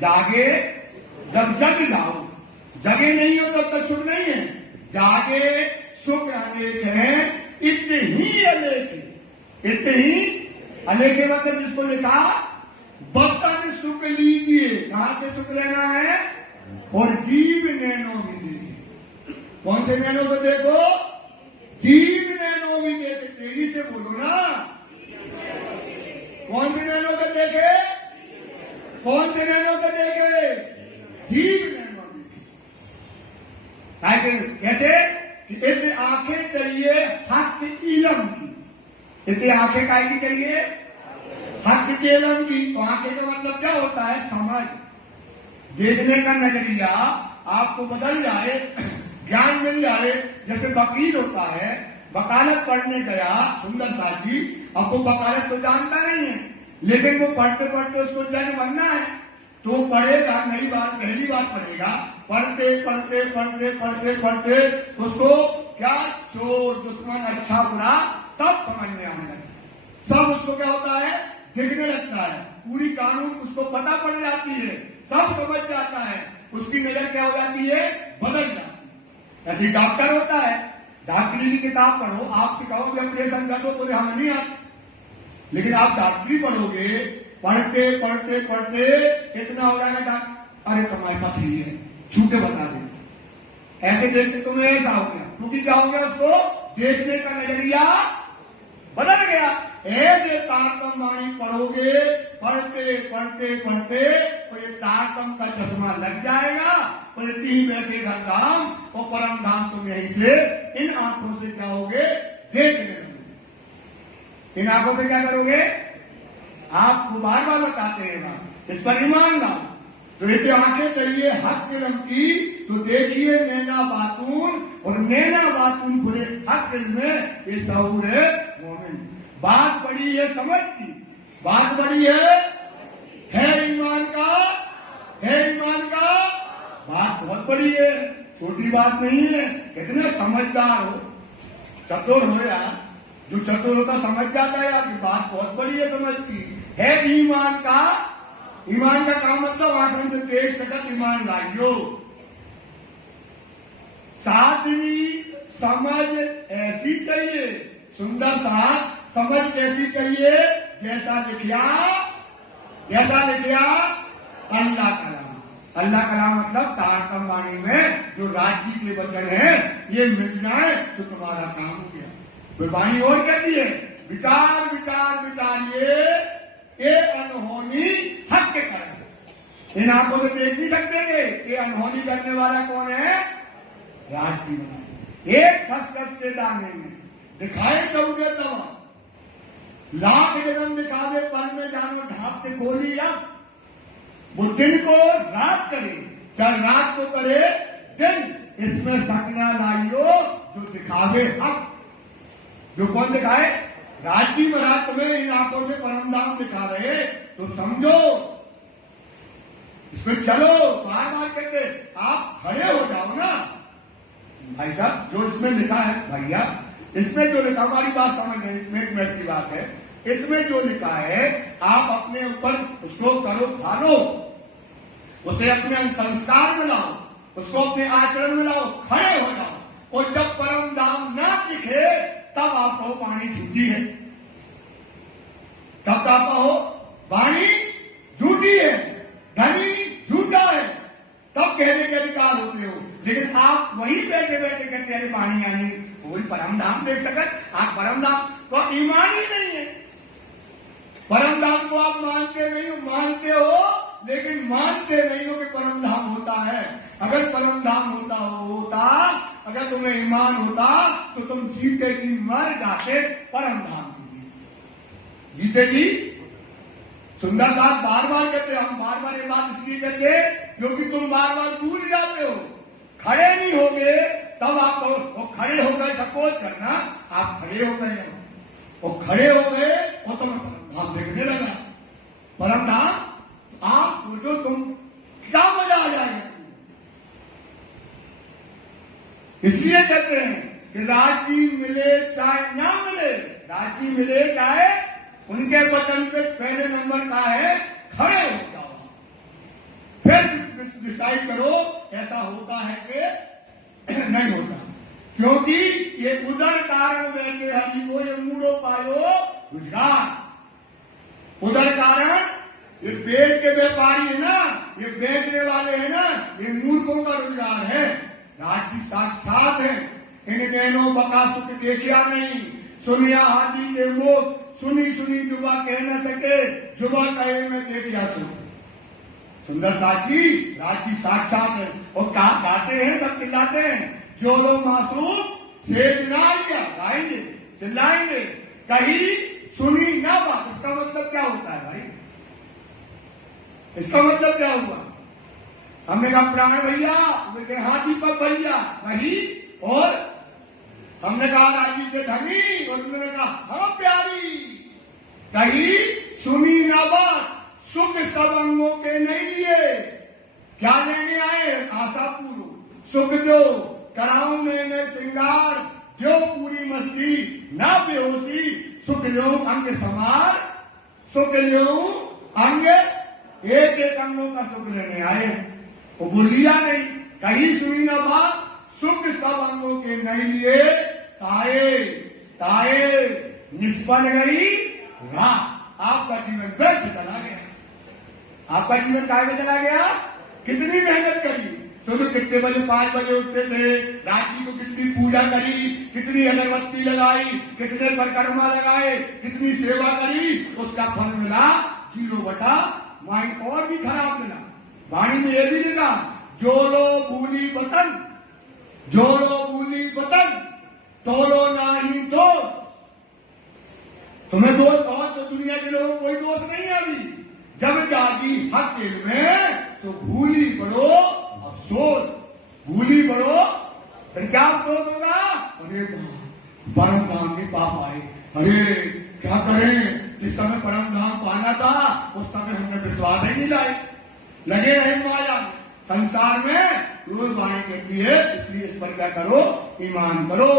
जागे जब जग जाओ, जगे नहीं हो तब तक सुख नहीं है। जागे सुख अनेक है, इतने ही अनेक है, इतने ही अनेक है। मतलब जिसको लिखा बतन सुख लीजिए, कहाँ से सुख लेना है? और जीव नैनो भी देखे। कौन से नैनो से देखो? जीव नैनो भी देखे। तेजी से बोलो ना। कौन से नैनो से देखे? कौन से नैनो से देखे? जीव नैनो देखे। कैसे? इतने आंखें चाहिए हक इलम की। इतने आंखें काय की चाहिए? हक के इलम की। तो आंखें का मतलब क्या होता है? समझ। देखने का नजरिया आपको बदल जाए, ज्ञान मिल जाए। जैसे वकील होता है, वकालत पढ़ने गया सुंदरदास जी, अब वो वकालत तो जानता नहीं है, लेकिन वो पढ़ते पढ़ते उसको जज बनना है, तो पढ़ेगा। नई बात पहली बार पढ़ेगा, पढ़ते पढ़ते पढ़ते पढ़ते पढ़ते उसको क्या चोर दुश्मन अच्छा बुरा सब समझ में आने लगता। सब उसको क्या होता है? दिखने लगता है। पूरी कानून उसको पता पड़ जाती है, सब समझ जाता है। उसकी नजर क्या हो जाती है? बदल जाती है। ऐसे डॉक्टर होता है, डॉक्टरी की किताब पढ़ो, आपसे कहोगे ऑपरेशन कर दो, बोले हम नहीं आते। लेकिन आप डॉक्टरी पढ़ोगे, पढ़ते पढ़ते पढ़ते कितना हो जाएगा डॉक्टर? अरे तुम्हारी पथरी है, छूटे बता देते। ऐसे देखते तुम्हें ऐसा हो गया, क्योंकि क्या हो गया? उसको देखने का नजरिया बदल गया। ऐसे तारतम वाणी पढ़ोगे, पढ़ते पढ़ते पढ़ते तो ये तारतम का चश्मा लग जाएगा। और तीन बैठे घर धाम और परम धाम तुम यहीं से इन आंखों से क्या होगे? देखने लगोगे। इन आंखों से क्या करोगे? आपको बार बार बताते हैं बात, इस पर ईमान लाओ। तो ये आंखें चाहिए हक इल्म की, तो देखिए नैना बातून, और नैना बातून खुले हक इल्म में ये शऊर है मोमिन। बात बड़ी है समझ की, बात बड़ी है ईमान का, है ईमान का। बात बहुत बड़ी है, छोटी बात नहीं है। कितने समझदार हो, चतुर हो यार, जो चतुर होता समझ जाता है यार कि बात बहुत बड़ी है, समझ की है। ईमान का काम मतलब आठन से 23 तक ईमान लाइयो। सातवीं समझ ऐसी चाहिए, सुंदर साथ समझ कैसी चाहिए, जैसा लिखिया अल्लाह कलाम। अल्लाह कलाम मतलब तारतम वाणी में जो राजी के वचन है ये मिल जाए तो तुम्हारा काम हो गया। फिर वाणी और कहती है, विचार विचार विचारिए ये अनहोनी हक के कारण। इन आंखों से देख नहीं सकते थे, ये अनहोनी करने वाला कौन है? राजी बना। एक खसखस के दाने में दिखाए चौदह दवा, लाख जन्म दिखावे पल में जानो ढांपते गोली। अब वो दिन को रात करे, चाहे रात को करे दिन, इसमें शक न लाइयो जो दिखावे हक। जो कौन दिखाए? राजी महाराज तुम्हें इन आंखों से परम धाम दिखा रहे, तो समझो इसमें चलो। बार बार कहते आप खड़े हो जाओ ना भाई साहब। जो इसमें लिखा है भैया, इसमें जो लिखा, हमारी बात समझ गए, इसमें एक मिनट की बात है। इसमें जो लिखा है आप अपने ऊपर उसको करो, ढालो, उसे अपने संस्कार में लाओ, उसको अपने आचरण में लाओ, खड़े हो जाओ। और जब परम धाम ना दिखे तब आप कहो पानी झूठी है, तब आप कहो वाणी झूठी है, धनी झूठा है, तब कहने के अधिकार होते हो। लेकिन आप वहीं बैठे बैठे कहते हैं पानी यानी कोई परम धाम देख सकत। आप परम धाम तो ईमान ही नहीं है। परम धाम को आप मानते नहीं हो, मानते हो लेकिन मानते नहीं हो कि परम धाम होता है। अगर परम धाम होता, अगर तुम्हें ईमान होता तो तुम जीते जी मर जाते परम धाम के लिए। जीते जी सुंदर बात बार बार कहते, हम बार बार ये बात इसलिए कहते क्योंकि तुम बार बार भूल जाते हो। खड़े नहीं होगे तब आप कहो खड़े हो गए, सपोज करना आप खड़े हो गए और खड़े हो गए और तुम धाम देखने लगा परम धाम। आप सोचो तुम क्या मजा आ जाएगा। इसलिए कहते हैं कि राजी मिले चाहे ना मिले, राजी मिले चाहे, उनके वचन पे पहले नंबर का है खड़े हो जाओ। फिर डिसाइड करो ऐसा होता है कि नहीं होता। क्योंकि ये उदर कारण बैठे हरि को ये मूड़ो पायो गुजरात। उदर कारण ये पेट के व्यापारी है ना, ये बेचने वाले हैं ना, ये मूर्खों का रोजगार है। राजी साक्षात है, इन कहनो बका सुख देखिया नहीं, सुनिया हाथी के मुख, सुनी सुनी जुबा कह न सके, जुबा कहे में देखिया सुन। सुंदर साथी राजी साक्षात है। और कहा गाते हैं, सब चिल्लाते हैं, जो लोग मासूम से दिनाइया गाएंगे, चिल्लाएंगे, कहीं सुनी ना बात। इसका मतलब क्या होता है भाई? इसका मतलब क्या हुआ? हमने कहा प्राण भैया, हाँ दीपक भैया कही, और हमने कहा राजी से धनी, और उन्होंने कहा हाँ प्यारी कही, सुनी ना बात। सुख सब अंगों के नहीं लिए, क्या लेने आए? आशा पूरो सुख दो, कराऊं मैंने श्रृंगार, जो पूरी मस्ती ना बेहोशी, सुख लो अंग समार, सुख लो अंग, एक एक अंगों का सुख लेने आए। वो बोलिया नहीं, कहीं सुनी ना बात, सुख सब अंगों के नहीं लिए, ताए ताए निष्फल गई रात। आपका जीवन व्यर्थ चला गया। आपका जीवन काय में चला गया? कितनी मेहनत करी, सुबह कितने बजे 5 बजे उठते थे, रात्रि को कितनी पूजा करी, कितनी अगरबत्ती लगाई, कितने परिक्रमा लगाए, कितनी सेवा करी, उसका फल मिला 0 माइंड और भी खराब मिला। वाणी में यह भी लिखा, जो लो भूली वतन, जो लो भूली वतन, तो लो नाही दोस्त। तुम्हें दोस्त बहुत, तो दुनिया के लोगों को कोई दोस्त नहीं है अभी। जब जागी हक में तो भूली बड़ो अफसोस, भूली बड़ो, फिर क्या अफसोस होगा? अरे परम धाम के पाप आए, अरे क्या करें, जिस समय परम धाम पाना था उस समय हमने विश्वास ही नहीं लाए, लगे रहे माया में। संसार में रोज वाणी कहती है, इसलिए इस पर क्या करो? ईमान करो।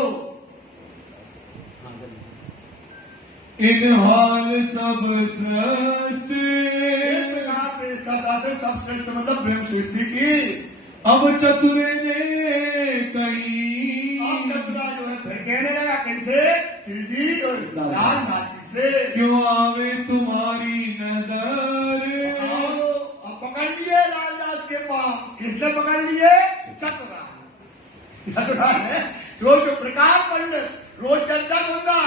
इन हाल सब श्रेष्ठ इस प्रकार से श्रद्धा से सब श्रेष्ठ मतलब ब्रह्म सृष्टि की। अब चतुरे ने कही अब चतुरा जो है फिर कहने लगा किनसे? शिव जी और लाल नाथ जी से। क्यों आवे तुम्हारी नजर आओ, अब पकड़ लिए लालदास के पास। किसने पकड़ लिए? चतुरा। चतुरा है जो प्रकाश पंडित रोज चर्चा सुनता,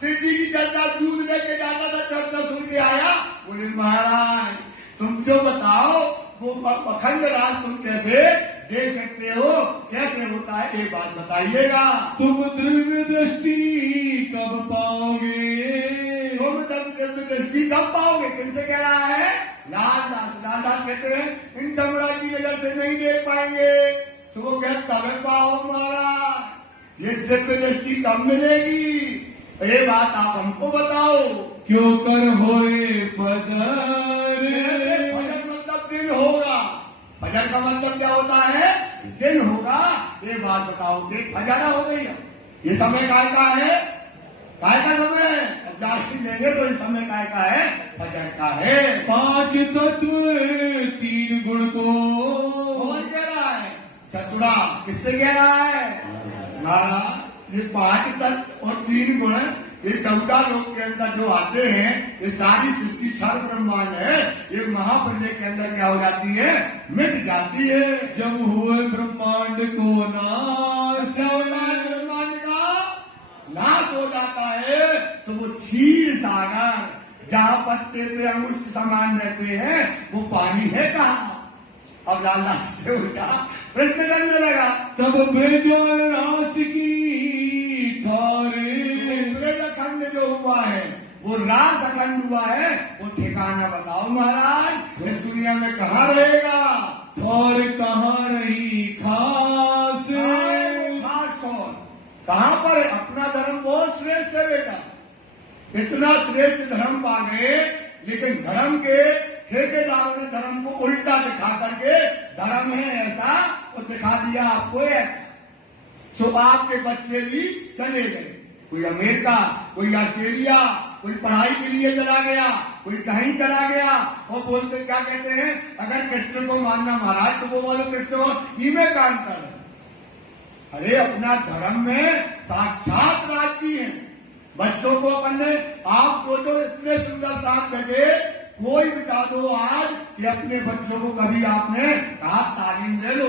शिव जी की चर्चा दूध लेके जाता था, चर्चा सुन के आया। बोले महाराज तुम जो बताओ वो पखंड राज तुम कैसे देख सकते हो, कैसे होता है, एक बात बताइएगा। तुम दिव्य दृष्टि कब पाओगे? तुम दिव्य दृष्टि कब पाओगे? किनसे कह रहा है? लालदास कहते हैं इन चमड़ा की नजर से नहीं देख पाएंगे। तो वो कहते कब पाओ महाराज, ये दिव्य दृष्टि कब मिलेगी? ये बात आप हमको बताओ। क्यों कर होए फजर? फजर मतलब दिन होगा। फजर का मतलब क्या होता है? दिन होगा। ये बात बताओ कि फजर हो गई है, ये समय काय का है? काय का समय है? अब जाति लेंगे तो इस समय काय का है? फजर का है। 5 तत्व 3 गुण को कौन कह रहा है? चतुरा। किससे कह रहा है? महाराज ये 5 तत्व और 3 गुण, ये 14 लोग के अंदर जो आते हैं, ये सारी सृष्टि क्षर ब्रह्मांड है, ये महाप्रलय के अंदर क्या हो जाती है? मिट जाती है। जब हुए ब्रह्मांड को नाश, क्या होता है? ब्रह्मांड का नाश हो जाता है तो वो क्षीर सागर जहाँ पत्ते पे अंगुष्ठ समान रहते हैं वो पानी है कहाँ? अब लालदास से उल्टा प्रश्न करने लगा। तब बेजान रास की ठारे, अखंड जो हुआ है वो रास अखंड हुआ है, वो ठिकाना बताओ महाराज, इस दुनिया में कहाँ रहेगा? और कहाँ रही खास? खास कौन? कहाँ पर? अपना धर्म बहुत श्रेष्ठ है बेटा, इतना श्रेष्ठ धर्म पा गए, लेकिन धर्म के ठेकेदारों ने धर्म को उल्टा दिखा करके धर्म है ऐसा और दिखा दिया आपको ऐसा। सो आपके बच्चे भी चले गए, कोई अमेरिका, कोई ऑस्ट्रेलिया, कोई पढ़ाई के लिए चला गया, कोई कहीं चला गया, और बोलते क्या कहते हैं? अगर कृष्ण को मानना महाराज तो वो बोलो कृष्ण को ही में काम कर। अरे अपना धर्म में साक्षात राज्य है। बच्चों को अपने आप को तो इतने सुंदर साथ बैठे, कोई बता दो आज कि अपने बच्चों को कभी आपने कहा तालीम दे लो,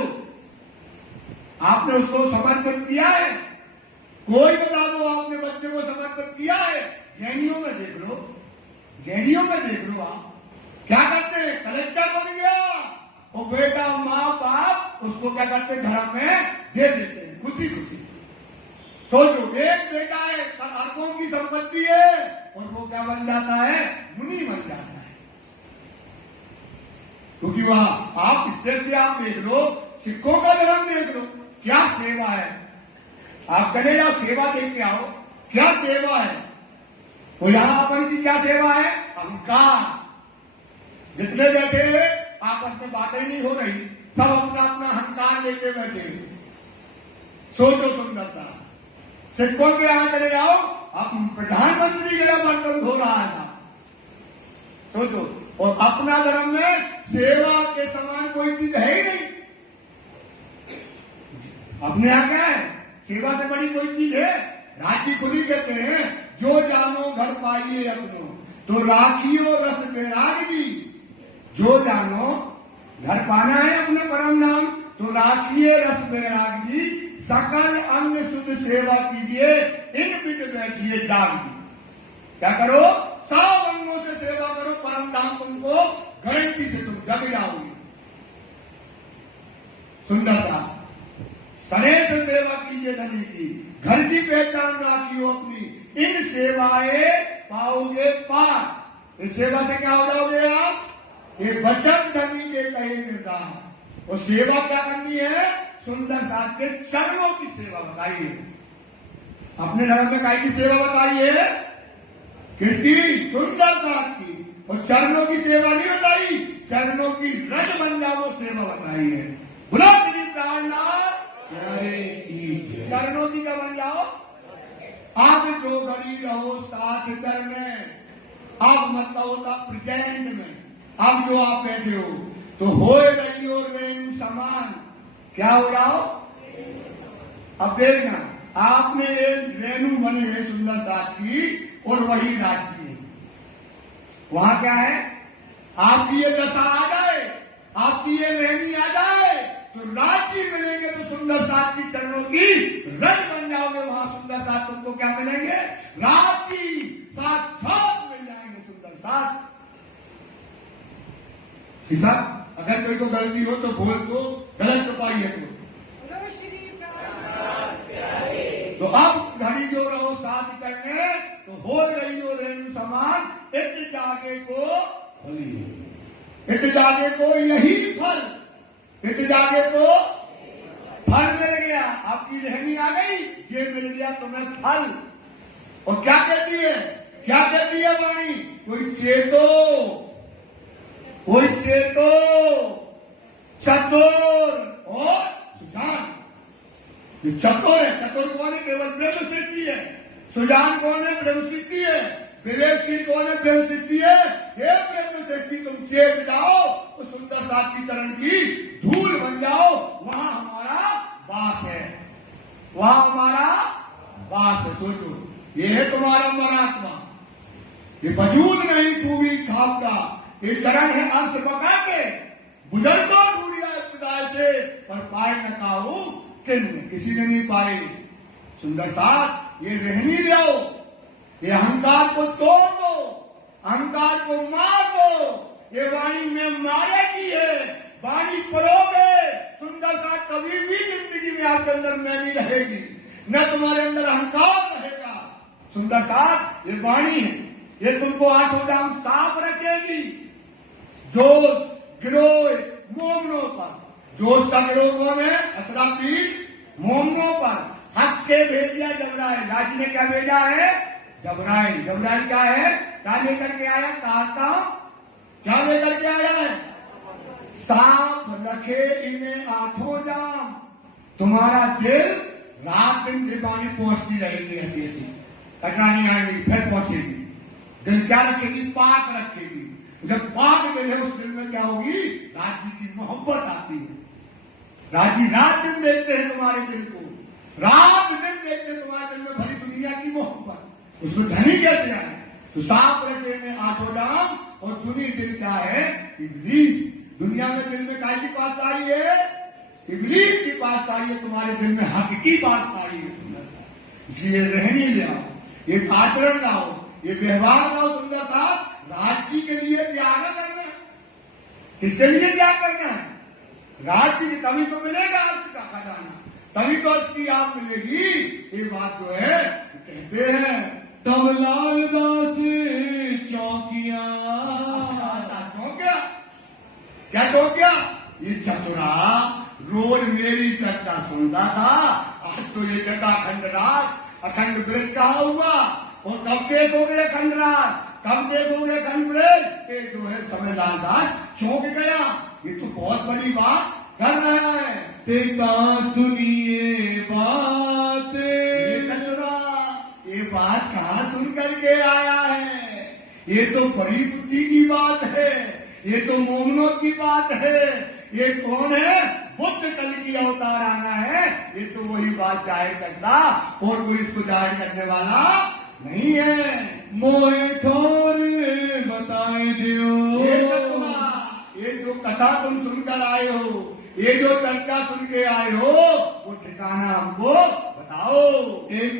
आपने उसको समर्पित किया है? कोई बता दो आपने बच्चे को समर्पित किया है? जैनियों में देख लो, जैनियों में देख लो, आप क्या करते हैं? कलेक्टर बन गया और बेटा माँ बाप उसको क्या करते हैं? धर्म में दे देते हैं खुशी खुशी। सोचो एक बेटा है, अरबों की संपत्ति है और वो क्या बन जाता है? मुनि बन जाता है। क्योंकि वहां आप स्टेट से आप देख लो, सिखों का धर्म देख लो, क्या सेवा है। आप चले जाओ सेवा देख के आओ, क्या सेवा है। तो यहां अपन की क्या सेवा है? अहंकार। जितने बैठे हुए आपस में बातें नहीं हो रही, सब अपना अपना अहंकार लेके बैठे। सोचो सुंदरता। सिखों के यहां चले जाओ, आप प्रधानमंत्री के यहाँ बर्तन धो रहा था, सोचो। और अपना धर्म में सेवा के समान कोई चीज है ही नहीं। अपने यहाँ क्या है? सेवा से बड़ी कोई चीज है? राखी खुली कहते हैं, जो जानो घर पाइए अपनो, तो राखियो रस बैराग जी। जो जानो घर पाना है अपना परम नाम, तो राखिए रस बैराग जी। सकल अंग शुद्ध सेवा कीजिए, इन विद बैठिए जाग जी। क्या करो? सब अंगों से सेवा करो, परम धाम तुमको गारंटी से तुम जग जाओगे। सुंदरता। सने से सेवा कीजिए धनी की, घर की पहचान राखियो अपनी, इन सेवाएं पाओगे पार। इस सेवा से क्या हो जाओगे आप? ये वचन धनी के कहे निर्धार। और सेवा क्या करनी है? सुंदर साथ के चरणों की सेवा बताइए। अपने धर्म में काय की सेवा बताइए? किसकी? सुंदर साथ की। और चरणों की सेवा नहीं बताई, चरणों की रज बन जाओ सेवा बताई है। बोला श्री प्राणनाथ प्यारे की जय। चरणों की क्या बन जाओ? अब जो घड़ी रहो साथ चलने, अब मतलब होता प्रेजेंट में, अब जो आप बैठे हो तो हो रही हो रेणु समान। क्या हो रहा हो? अब देखना, आपने एक रेणु बने है सुंदर साथ की और वही राज्य है। वहां क्या है? आपकी ये दशा आ जाए, आपकी ये रेणी आ जाए तो राज्य मिलेंगे, तो सुंदर साथ की चरणों की रज बन जाओगे। वहां सुंदर साथ तुमको क्या मिलेंगे? राज्य साक्षात मिल जाएंगे सुंदर साथ। साहब अगर कोई को गलती हो तो बोल दो, गलत तो पाई है तो अब घड़ी जो रहो साथ करने, तो हो रही हो रेणु समान, इत जागे को यही फल, इत जागे को फल मिल गया। आपकी रहनी आ गई, ये मिल गया तुम्हें फल। और क्या कहती है? क्या कहती है वाणी? कोई चेतो चतुर और सुजान। ये चतुर है, चतुर कौन है? केवल ब्रह्म सिद्धि है। सुजान कौन है? ब्रह्म सिद्धि है। विवेकशील कौन है? ब्रह्म सिद्धि है। हे ब्रह्म सिद्धि, तुम चेत जाओ, उस सुंदर साथ की चरण की धूल बन जाओ। वहां हमारा वास है, वहां हमारा वास है। सोचो, ये है तुम्हारा मरात्मा, ये वजूद नहीं खूबी खाप का, ये चरण है अंश बका के। बुजुर्गों ढूंढिया इब्तिदाई से, पर पाए न काहू किन्न, किसी ने नहीं पाए। सुंदर साथ ये रहनी लो, ये अहंकार को तोड़ दो, अहंकार को मार दो। ये वाणी में मारेगी है, वाणी परोगे, सुंदर साथ कभी भी जिंदगी में आपके अंदर मैं नहीं रहेगी, न तुम्हारे अंदर अहंकार रहेगा। सुंदर साथ ये वाणी है, ये तुमको आठों जाम साफ रखेगी। जोश गिरोह मोमनों पर, जोश का गिरोह कौन है? असराफील मोमनों पर हक के भेजिया जबराइल। राजी ने क्या भेजा है? जबराइल। जबराइल क्या है? क्या लेकर के आया? कहता क्या लेकर के आया है? साफ रखे इन्हें आठों जाम। तुम्हारा दिल रात दिन दीवानी पहुंचती रहेगी, ऐसी ऐसी टकरानी आएगी, फिर पहुंचेगी। दिल क्या रखेगी? पाक रखेगी। जब पाक दिल है, उस दिल में क्या होगी? राज्य की मोहब्बत आती है। राजी रात दिन देखते हैं तुम्हारे दिल को, रात दिन देखते हैं तुम्हारे दिल में भरी दुनिया की मोहब्बत। उसमें धनी कैसे आए? तो साफ रखे में आठों जाम, और धनी दिल क्या है? इब्लीस। दुनिया में दिल में काय की पासदारी है? इब्लीस की पासदारी है। तुम्हारे दिल में हक की पासदारी है। इसलिए रहनी ले आओ, ये आचरण लाओ, ये व्यवहार लाओ। सुंदर था राज्य के लिए त्याग करना है। किसके लिए त्याग करना है? राज्य, तभी तो मिलेगा अर्थ का खजाना, तभी तो अर्थ की आप मिलेगी। ये बात जो है कहते हैं, तब लाल दास चौकिया। चौकिया क्या? चौकिया ये चतुरा रोज मेरी चर्चा सुनता था, आज तो ये कहता अखंड राज, अखंड ब्रज कहा हुआ। और कब देखोगे अखंड राज, कब देखोगे अखंड ब्रज? ये जो है समय लाल दास चौंक गया। ये तो बहुत बड़ी बात कर रहा है। ते कहाँ सुनिए बात, ये बात कहाँ सुन करके आया है? ये तो बड़ी बुद्धि की बात है, ये तो मोमनों की बात है। ये कौन है? बुद्ध कल की अवतार आना है। ये तो वही बात जाहिर करता, और कोई इसको जाहिर करने वाला नहीं है। मोहे ठोर बताए दियो। ये जो कथा तुम सुनकर आए हो, ये जो चर्चा सुन के आए हो, वो ठिकाना हमको बताओ। एक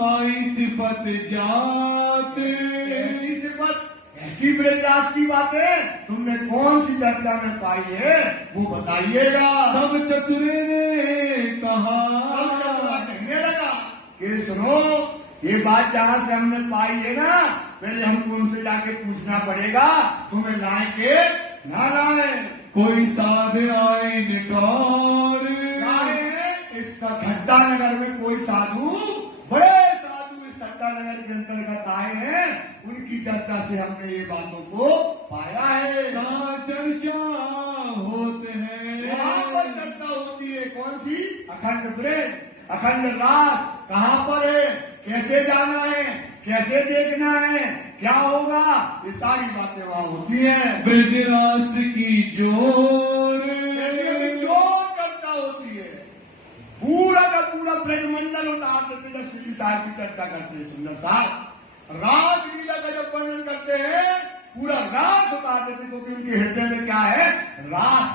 पाई सिफत जात, ऐसी सिफत, ऐसी ब्रजदास की बातें तुमने कौन सी चर्चा में पाई है, वो बताइएगा। तब चतुरे ने कहा, कहने लगा कि सुनो, ये बात जहां से हमने पाई है ना, पहले हमको उनसे जाके पूछना पड़ेगा, तुम्हें लाए के ना लाए। कोई साध आए निठौर, इस ठट्टा नगर में कोई साधु, बड़े साधु इस ठट्टा नगर के अंतर्गत आए हैं, उनकी चर्चा से हमने ये बातों को पाया है। चर्चा होते हैं, वहां पर चर्चा होती है। कौन सी? अखंड ब्रज, अखंड राज कहाँ पर है? कैसे जाना है, कैसे देखना है, क्या होगा, ये सारी बातें वहां होती हैं। ब्रजरास की जोर जोर करता होती है। पूरा का पूरा ब्रजमंडल उतार देते जब श्री साहिब की चर्चा करते हैं। सुंदर साहब रासलीला का जब वर्णन करते हैं पूरा रास उतार देते, क्योंकि उनके हृदय में क्या है, रास।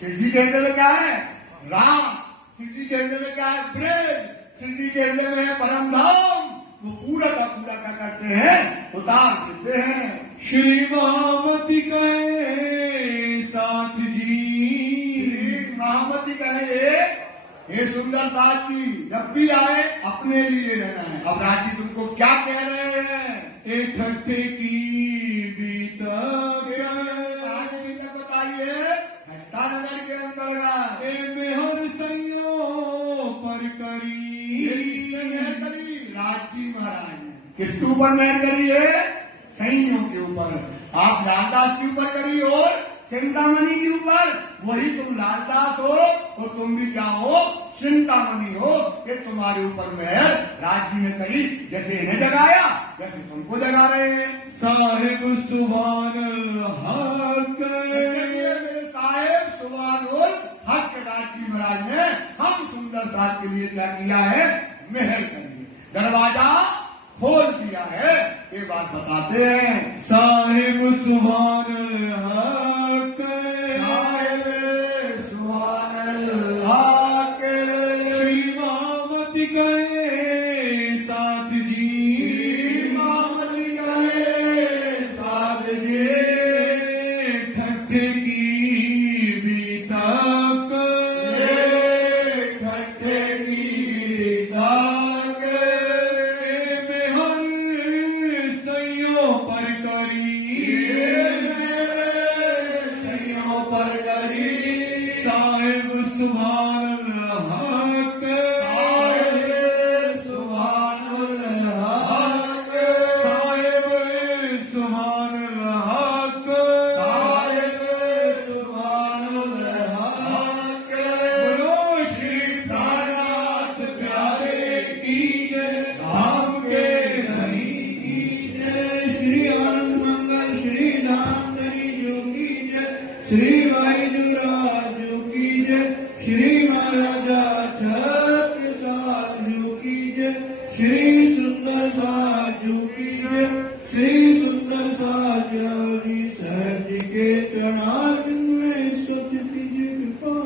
श्री जी के हृदय में क्या है, रास। श्री जी के हृदय में क्या है, ब्रज। श्री जी के हृदय में है परम धाम। वो पूरा का पूरा क्या करते हैं, उतार देते हैं। श्री महामती कहे साथ जी, श्री महामती कहे हे सुंदर साथ जी, जब भी आए अपने लिए लेना है। अब राज जी तुमको क्या कह रहे हैं, ए ठट्ठे की बीता बताइए। ठट्टा नगर के अंतर्गत ए मेहर सैयों पर करी, किसने मेहर करी, राजी महाराज ने। किसके ऊपर मेहर करी है, सैयों के ऊपर। आप लालदास के ऊपर करी और चिंतामणि के ऊपर। वही तुम लालदास हो और तुम भी क्या हो, चिंतामणि हो। कि तुम्हारे ऊपर मेहर राज जी ने करी। जैसे इन्हें जगाया वैसे तुमको जगा रहे हैं। साहिब सुभान हक, मेरे साहेब सुभानुल हक राज जी महाराज ने हम सुंदर साहब के लिए क्या किया है, मेहर करी, दरवाजा खोल दिया है। ये बात बताते हैं। साहिब सुभान हक, साहिब सुभानुल हक, श्री महामती कहे साथ जी, श्री महामती कहे साथ जी, ठट्ठे की बीतक, ठट्ठे की दाग, मेहर सैयों पर करी, सैयों पर करी, साहिब सुभान हक, साहिब सुभानुल हक, साहिब सुभान हक, साहिब सुभानुल हक। बोलो श्री प्राणनाथ प्यारे की जय, धाम के धनी की जय। श्री आनंद मंगल श्री धाम धनी जो की जय, श्री वायुराज जो की जय, श्री महाराजा छत्रसाल जो की जय, श्री सुंदर साज जो की जय, श्री सुंदर साज जी साहब जी के चरणारविंद में स्वच्छ कीजिए कृपा।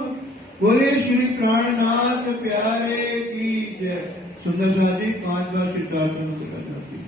बोले श्री प्राणनाथ प्यारे की जय। सुंदर साज जी 5 बार सिद्धार्थ मंत्र करती है।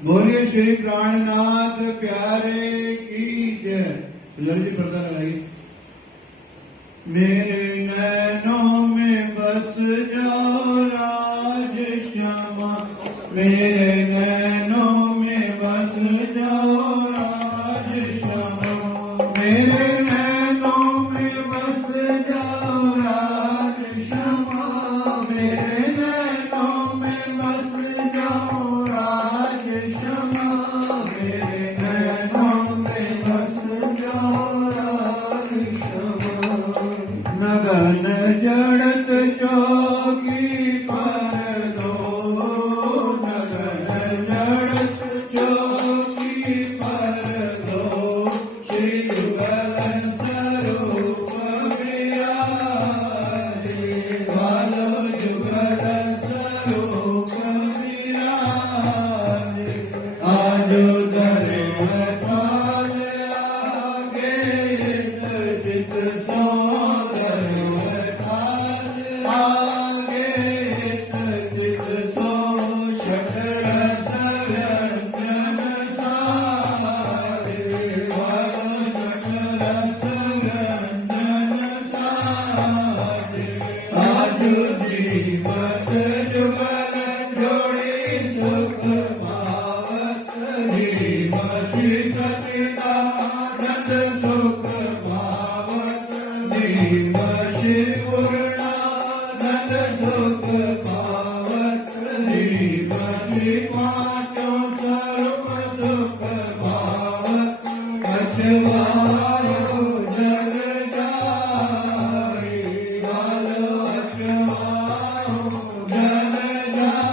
बोलिए श्री प्राणनाथ प्यारे की जय। जल्दी पर्दा लगाइए। मेरे नैनों में बस जाओ राज श्यामा, मेरे नैनों में बस जाओ राज श्यामा, मेरे नैनों में बस जाओ राज श्यामा, मेरे नैनों में बस जाओ राज श्यामा, मेरे चौकी पर दो नगर जड़ चौकी पर दो श्री युगल स्वरूप विराजे बालो युगल स्वरूप विराजे आज धरे काल आगे चित सो आगे चित सो शकर व्यंजन सारे शकर व्यंजन सारे आज जीवत जुगल जोड़ी सुख भावत जीव श्री सचिदानंद सुख भावत जीव श्री पूर्णानंद सुख भावत जीव श्री पांचों सर्व सुख भावत अचवायो जल जाए बालो अचवायो जल जाए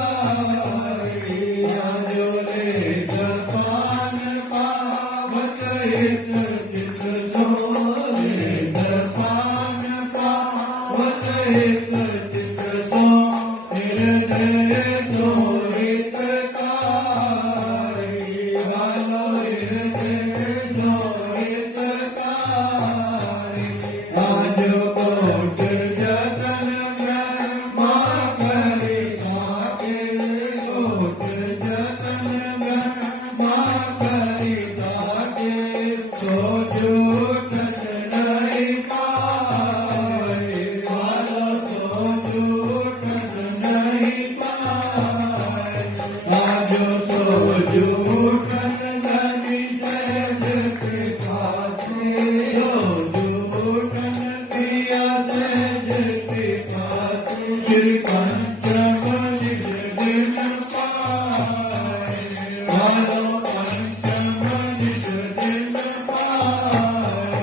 जो ले जपान पावत हित चित सो ले जपान पावत हित चित सो हृदय सो हितकारी बालो हृदय सो हितकारी आज कोट जतन ब्रह्मा करि ताके कोट जतन ब्रह्मा करि ताके सो झूठन नहीं पाए बालो सो झूठन नहीं पाए आज सो झूठन धनी सहज कृपा से सो झूठन पिया सहज कृपा से श्री पंचम दिन पाए बालो पंचम दिन पाए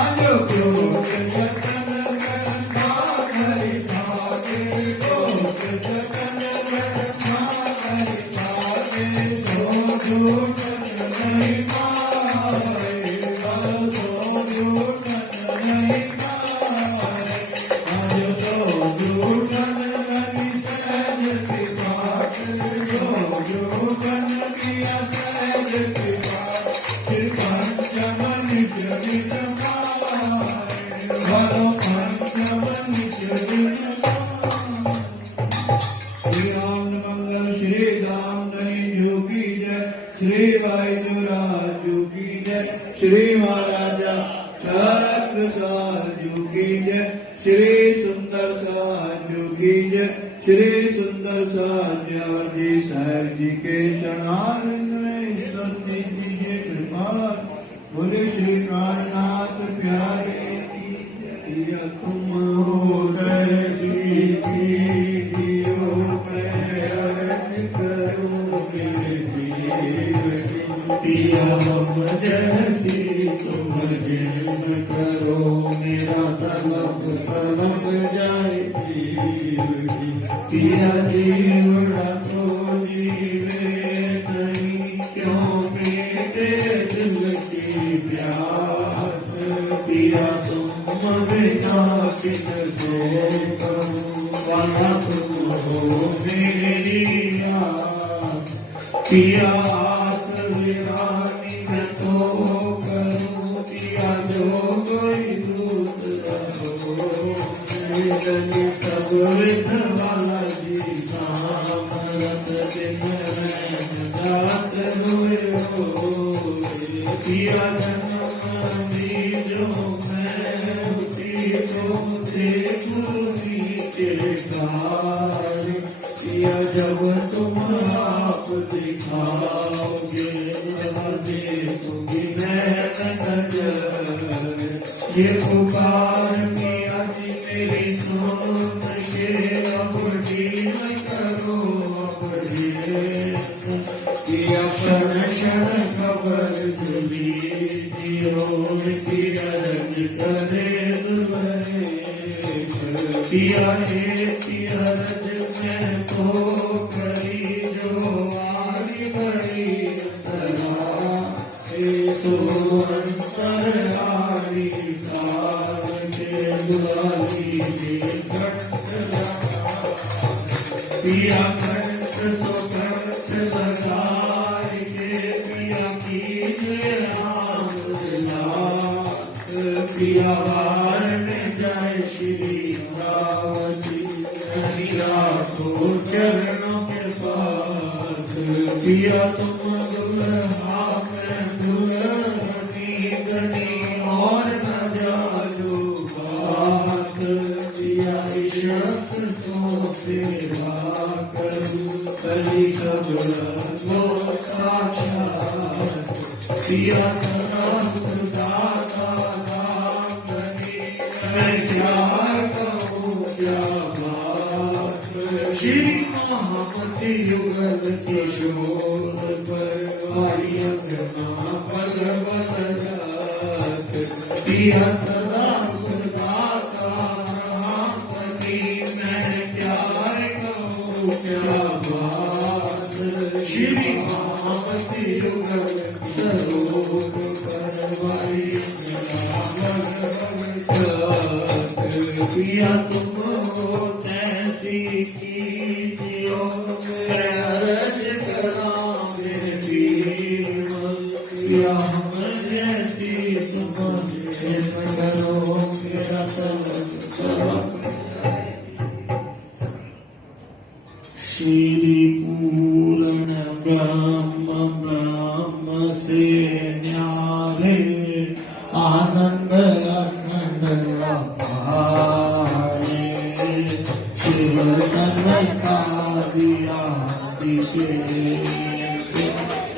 आज क्रोध जतन ब्रह्मा करि ताके क्रोध जतन ब्रह्मा करि ताके सो झूठन नहीं पाए सो झूठन नहीं पाए आज सो झूठन धनी सहज कृपा से सो झूठन किया सहज कृपा श्री पंचम निज निज पाए बालो पंचम निज निज पाए श्री राम मंगल श्री धामधनी जो की जय श्री वायुराज जो की जय श्री महाराजा छत्रसाल जो की जय श्री सुंदर साज जो की जय श्री सुंदर साज जी साहेब जी के चरणारविंद में स्वस्ति कीजिए कृपा बोले श्री प्राणनाथ प्यारे या तुम हो कैसी दियो मैं अर्ज करूं मेरे जीव पिया हम जैसी तुम जिन करो मेरा तलब तलब जाए जीव की पिया जीवड़ा तो जीवे नहीं क्यों मेरे दिल की प्यास पिया तुम बिना किन सो करूं वाला तुम हो मेरी आस पिया आस विरानी मैं तो करूं पिया जो कोई दूसरा हो मेरी सब विध वाला जी सामरत दिन में जात हुए हो पिया जन्म जो मैं उसी को देखूं के कार पिया जब तुम आप दिखाओगे देखूंगी मैं नजर ये पुकार पिया जी मेरी सुन के अब जीव करो अब पिया क्षण क्षण खबर जुली जियो पिया रज करे दुबरे पिया तीरज में तो करी जो आरी बड़ी सुअंतर आरी काल के दुआरी पिया कंठ सो कंठ लगाए के पिया कीजिए पिया वारण जय श्री रावती राखो चरणों के पास पिया तुम दुल्हा में दुल्हनी गनी और न जालो बात पिया इशक सो सेवा करूं कली सब लो साक्षात पिया सदा सुदाता मैं क्या कहूँ क्या बात श्री महापति युगल किशोर पर पल पिया सदा सुदाता महापति मैं क्या कहूँ क्या बात श्री महापति युगल सरोवर पर पिया तुम हो कैसी कीजियो रज करावे पिया हम जैसी तुमसे करो मेरा श्री पूर्ण ब्रह्म ब्रह्म से न्यारे आनंद अखंड अपारे शिव सनकादि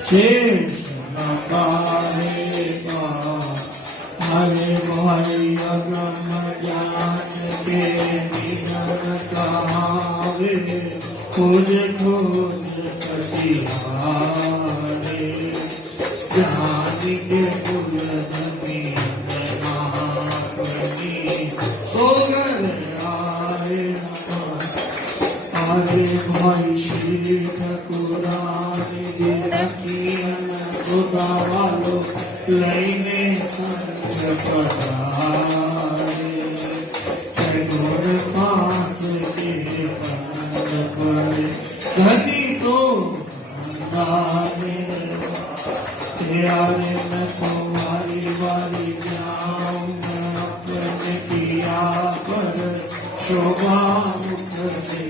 शेष नकारे हरे भाई अगम ज्ञान के निधन कहावे खोज खोज प्रतिहारे ज्ञान के कुल आगे भाई श्री ठकुरानी सखियन सुधा वालो लईने संग पधारे घोर फांस के संग पड़े घटी सो यारे मैं तुम्हारी वाली जाऊं मैं अपने पिया पर शोभा मुख से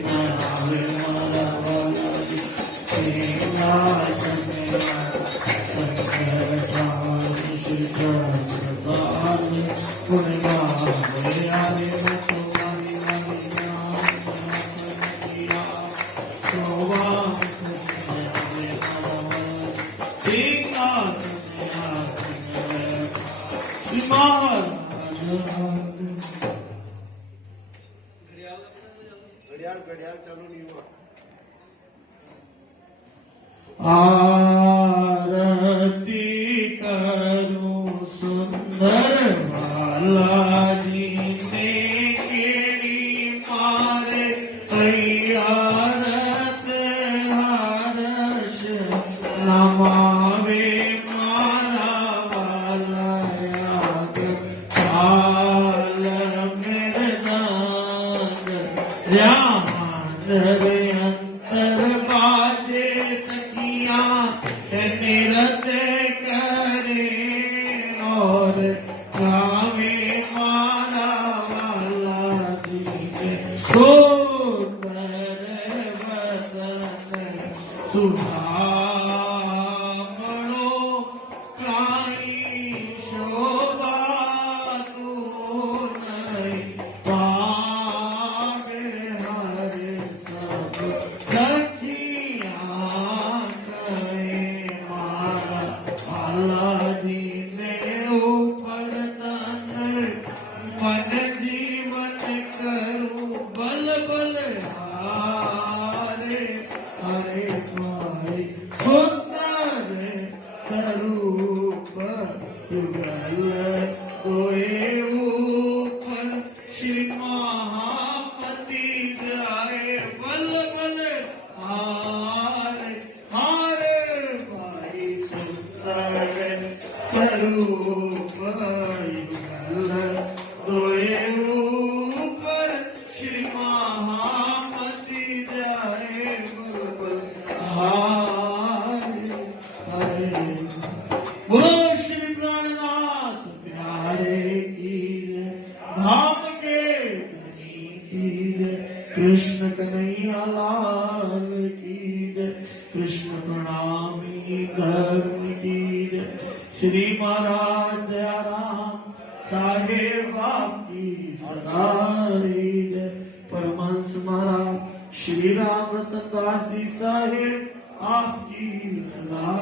आरती करूं सुंदर बालाजी ने केड़ी मारे तैयारत हर्ष नमावे मारा वाला याद काल मेरे नाग ध्यान रे अंतर बाजे सखिया निरत करे और गावे मारा वाला जी सुंदर वसन सुधामणो प्राणी शोभा तू नहीं पावे हरे सब सखियां कहे मारा वाला जी ने ऊपर तन मन जीवन करूं बल बल हारे हरे भाई सुंदर स्वरूप युगल कोई ऊपर श्री महापति जाए बल बल हारे हारे भाई सुंदर स्वरूप दोए ऊपर श्री महामती जाए बल बल हारे हारे बोलो श्री प्राणनाथ प्यारे की जय, धाम के धनी की जय, कृष्ण कन्हैया लाल की जय, कृष्ण प्रणामी धर्म की जय, श्री महाराज दयाराम साहेब आपकी सदा जय, परमहंस महाराज श्री राम रतनदास जी साहेब आपकी सदा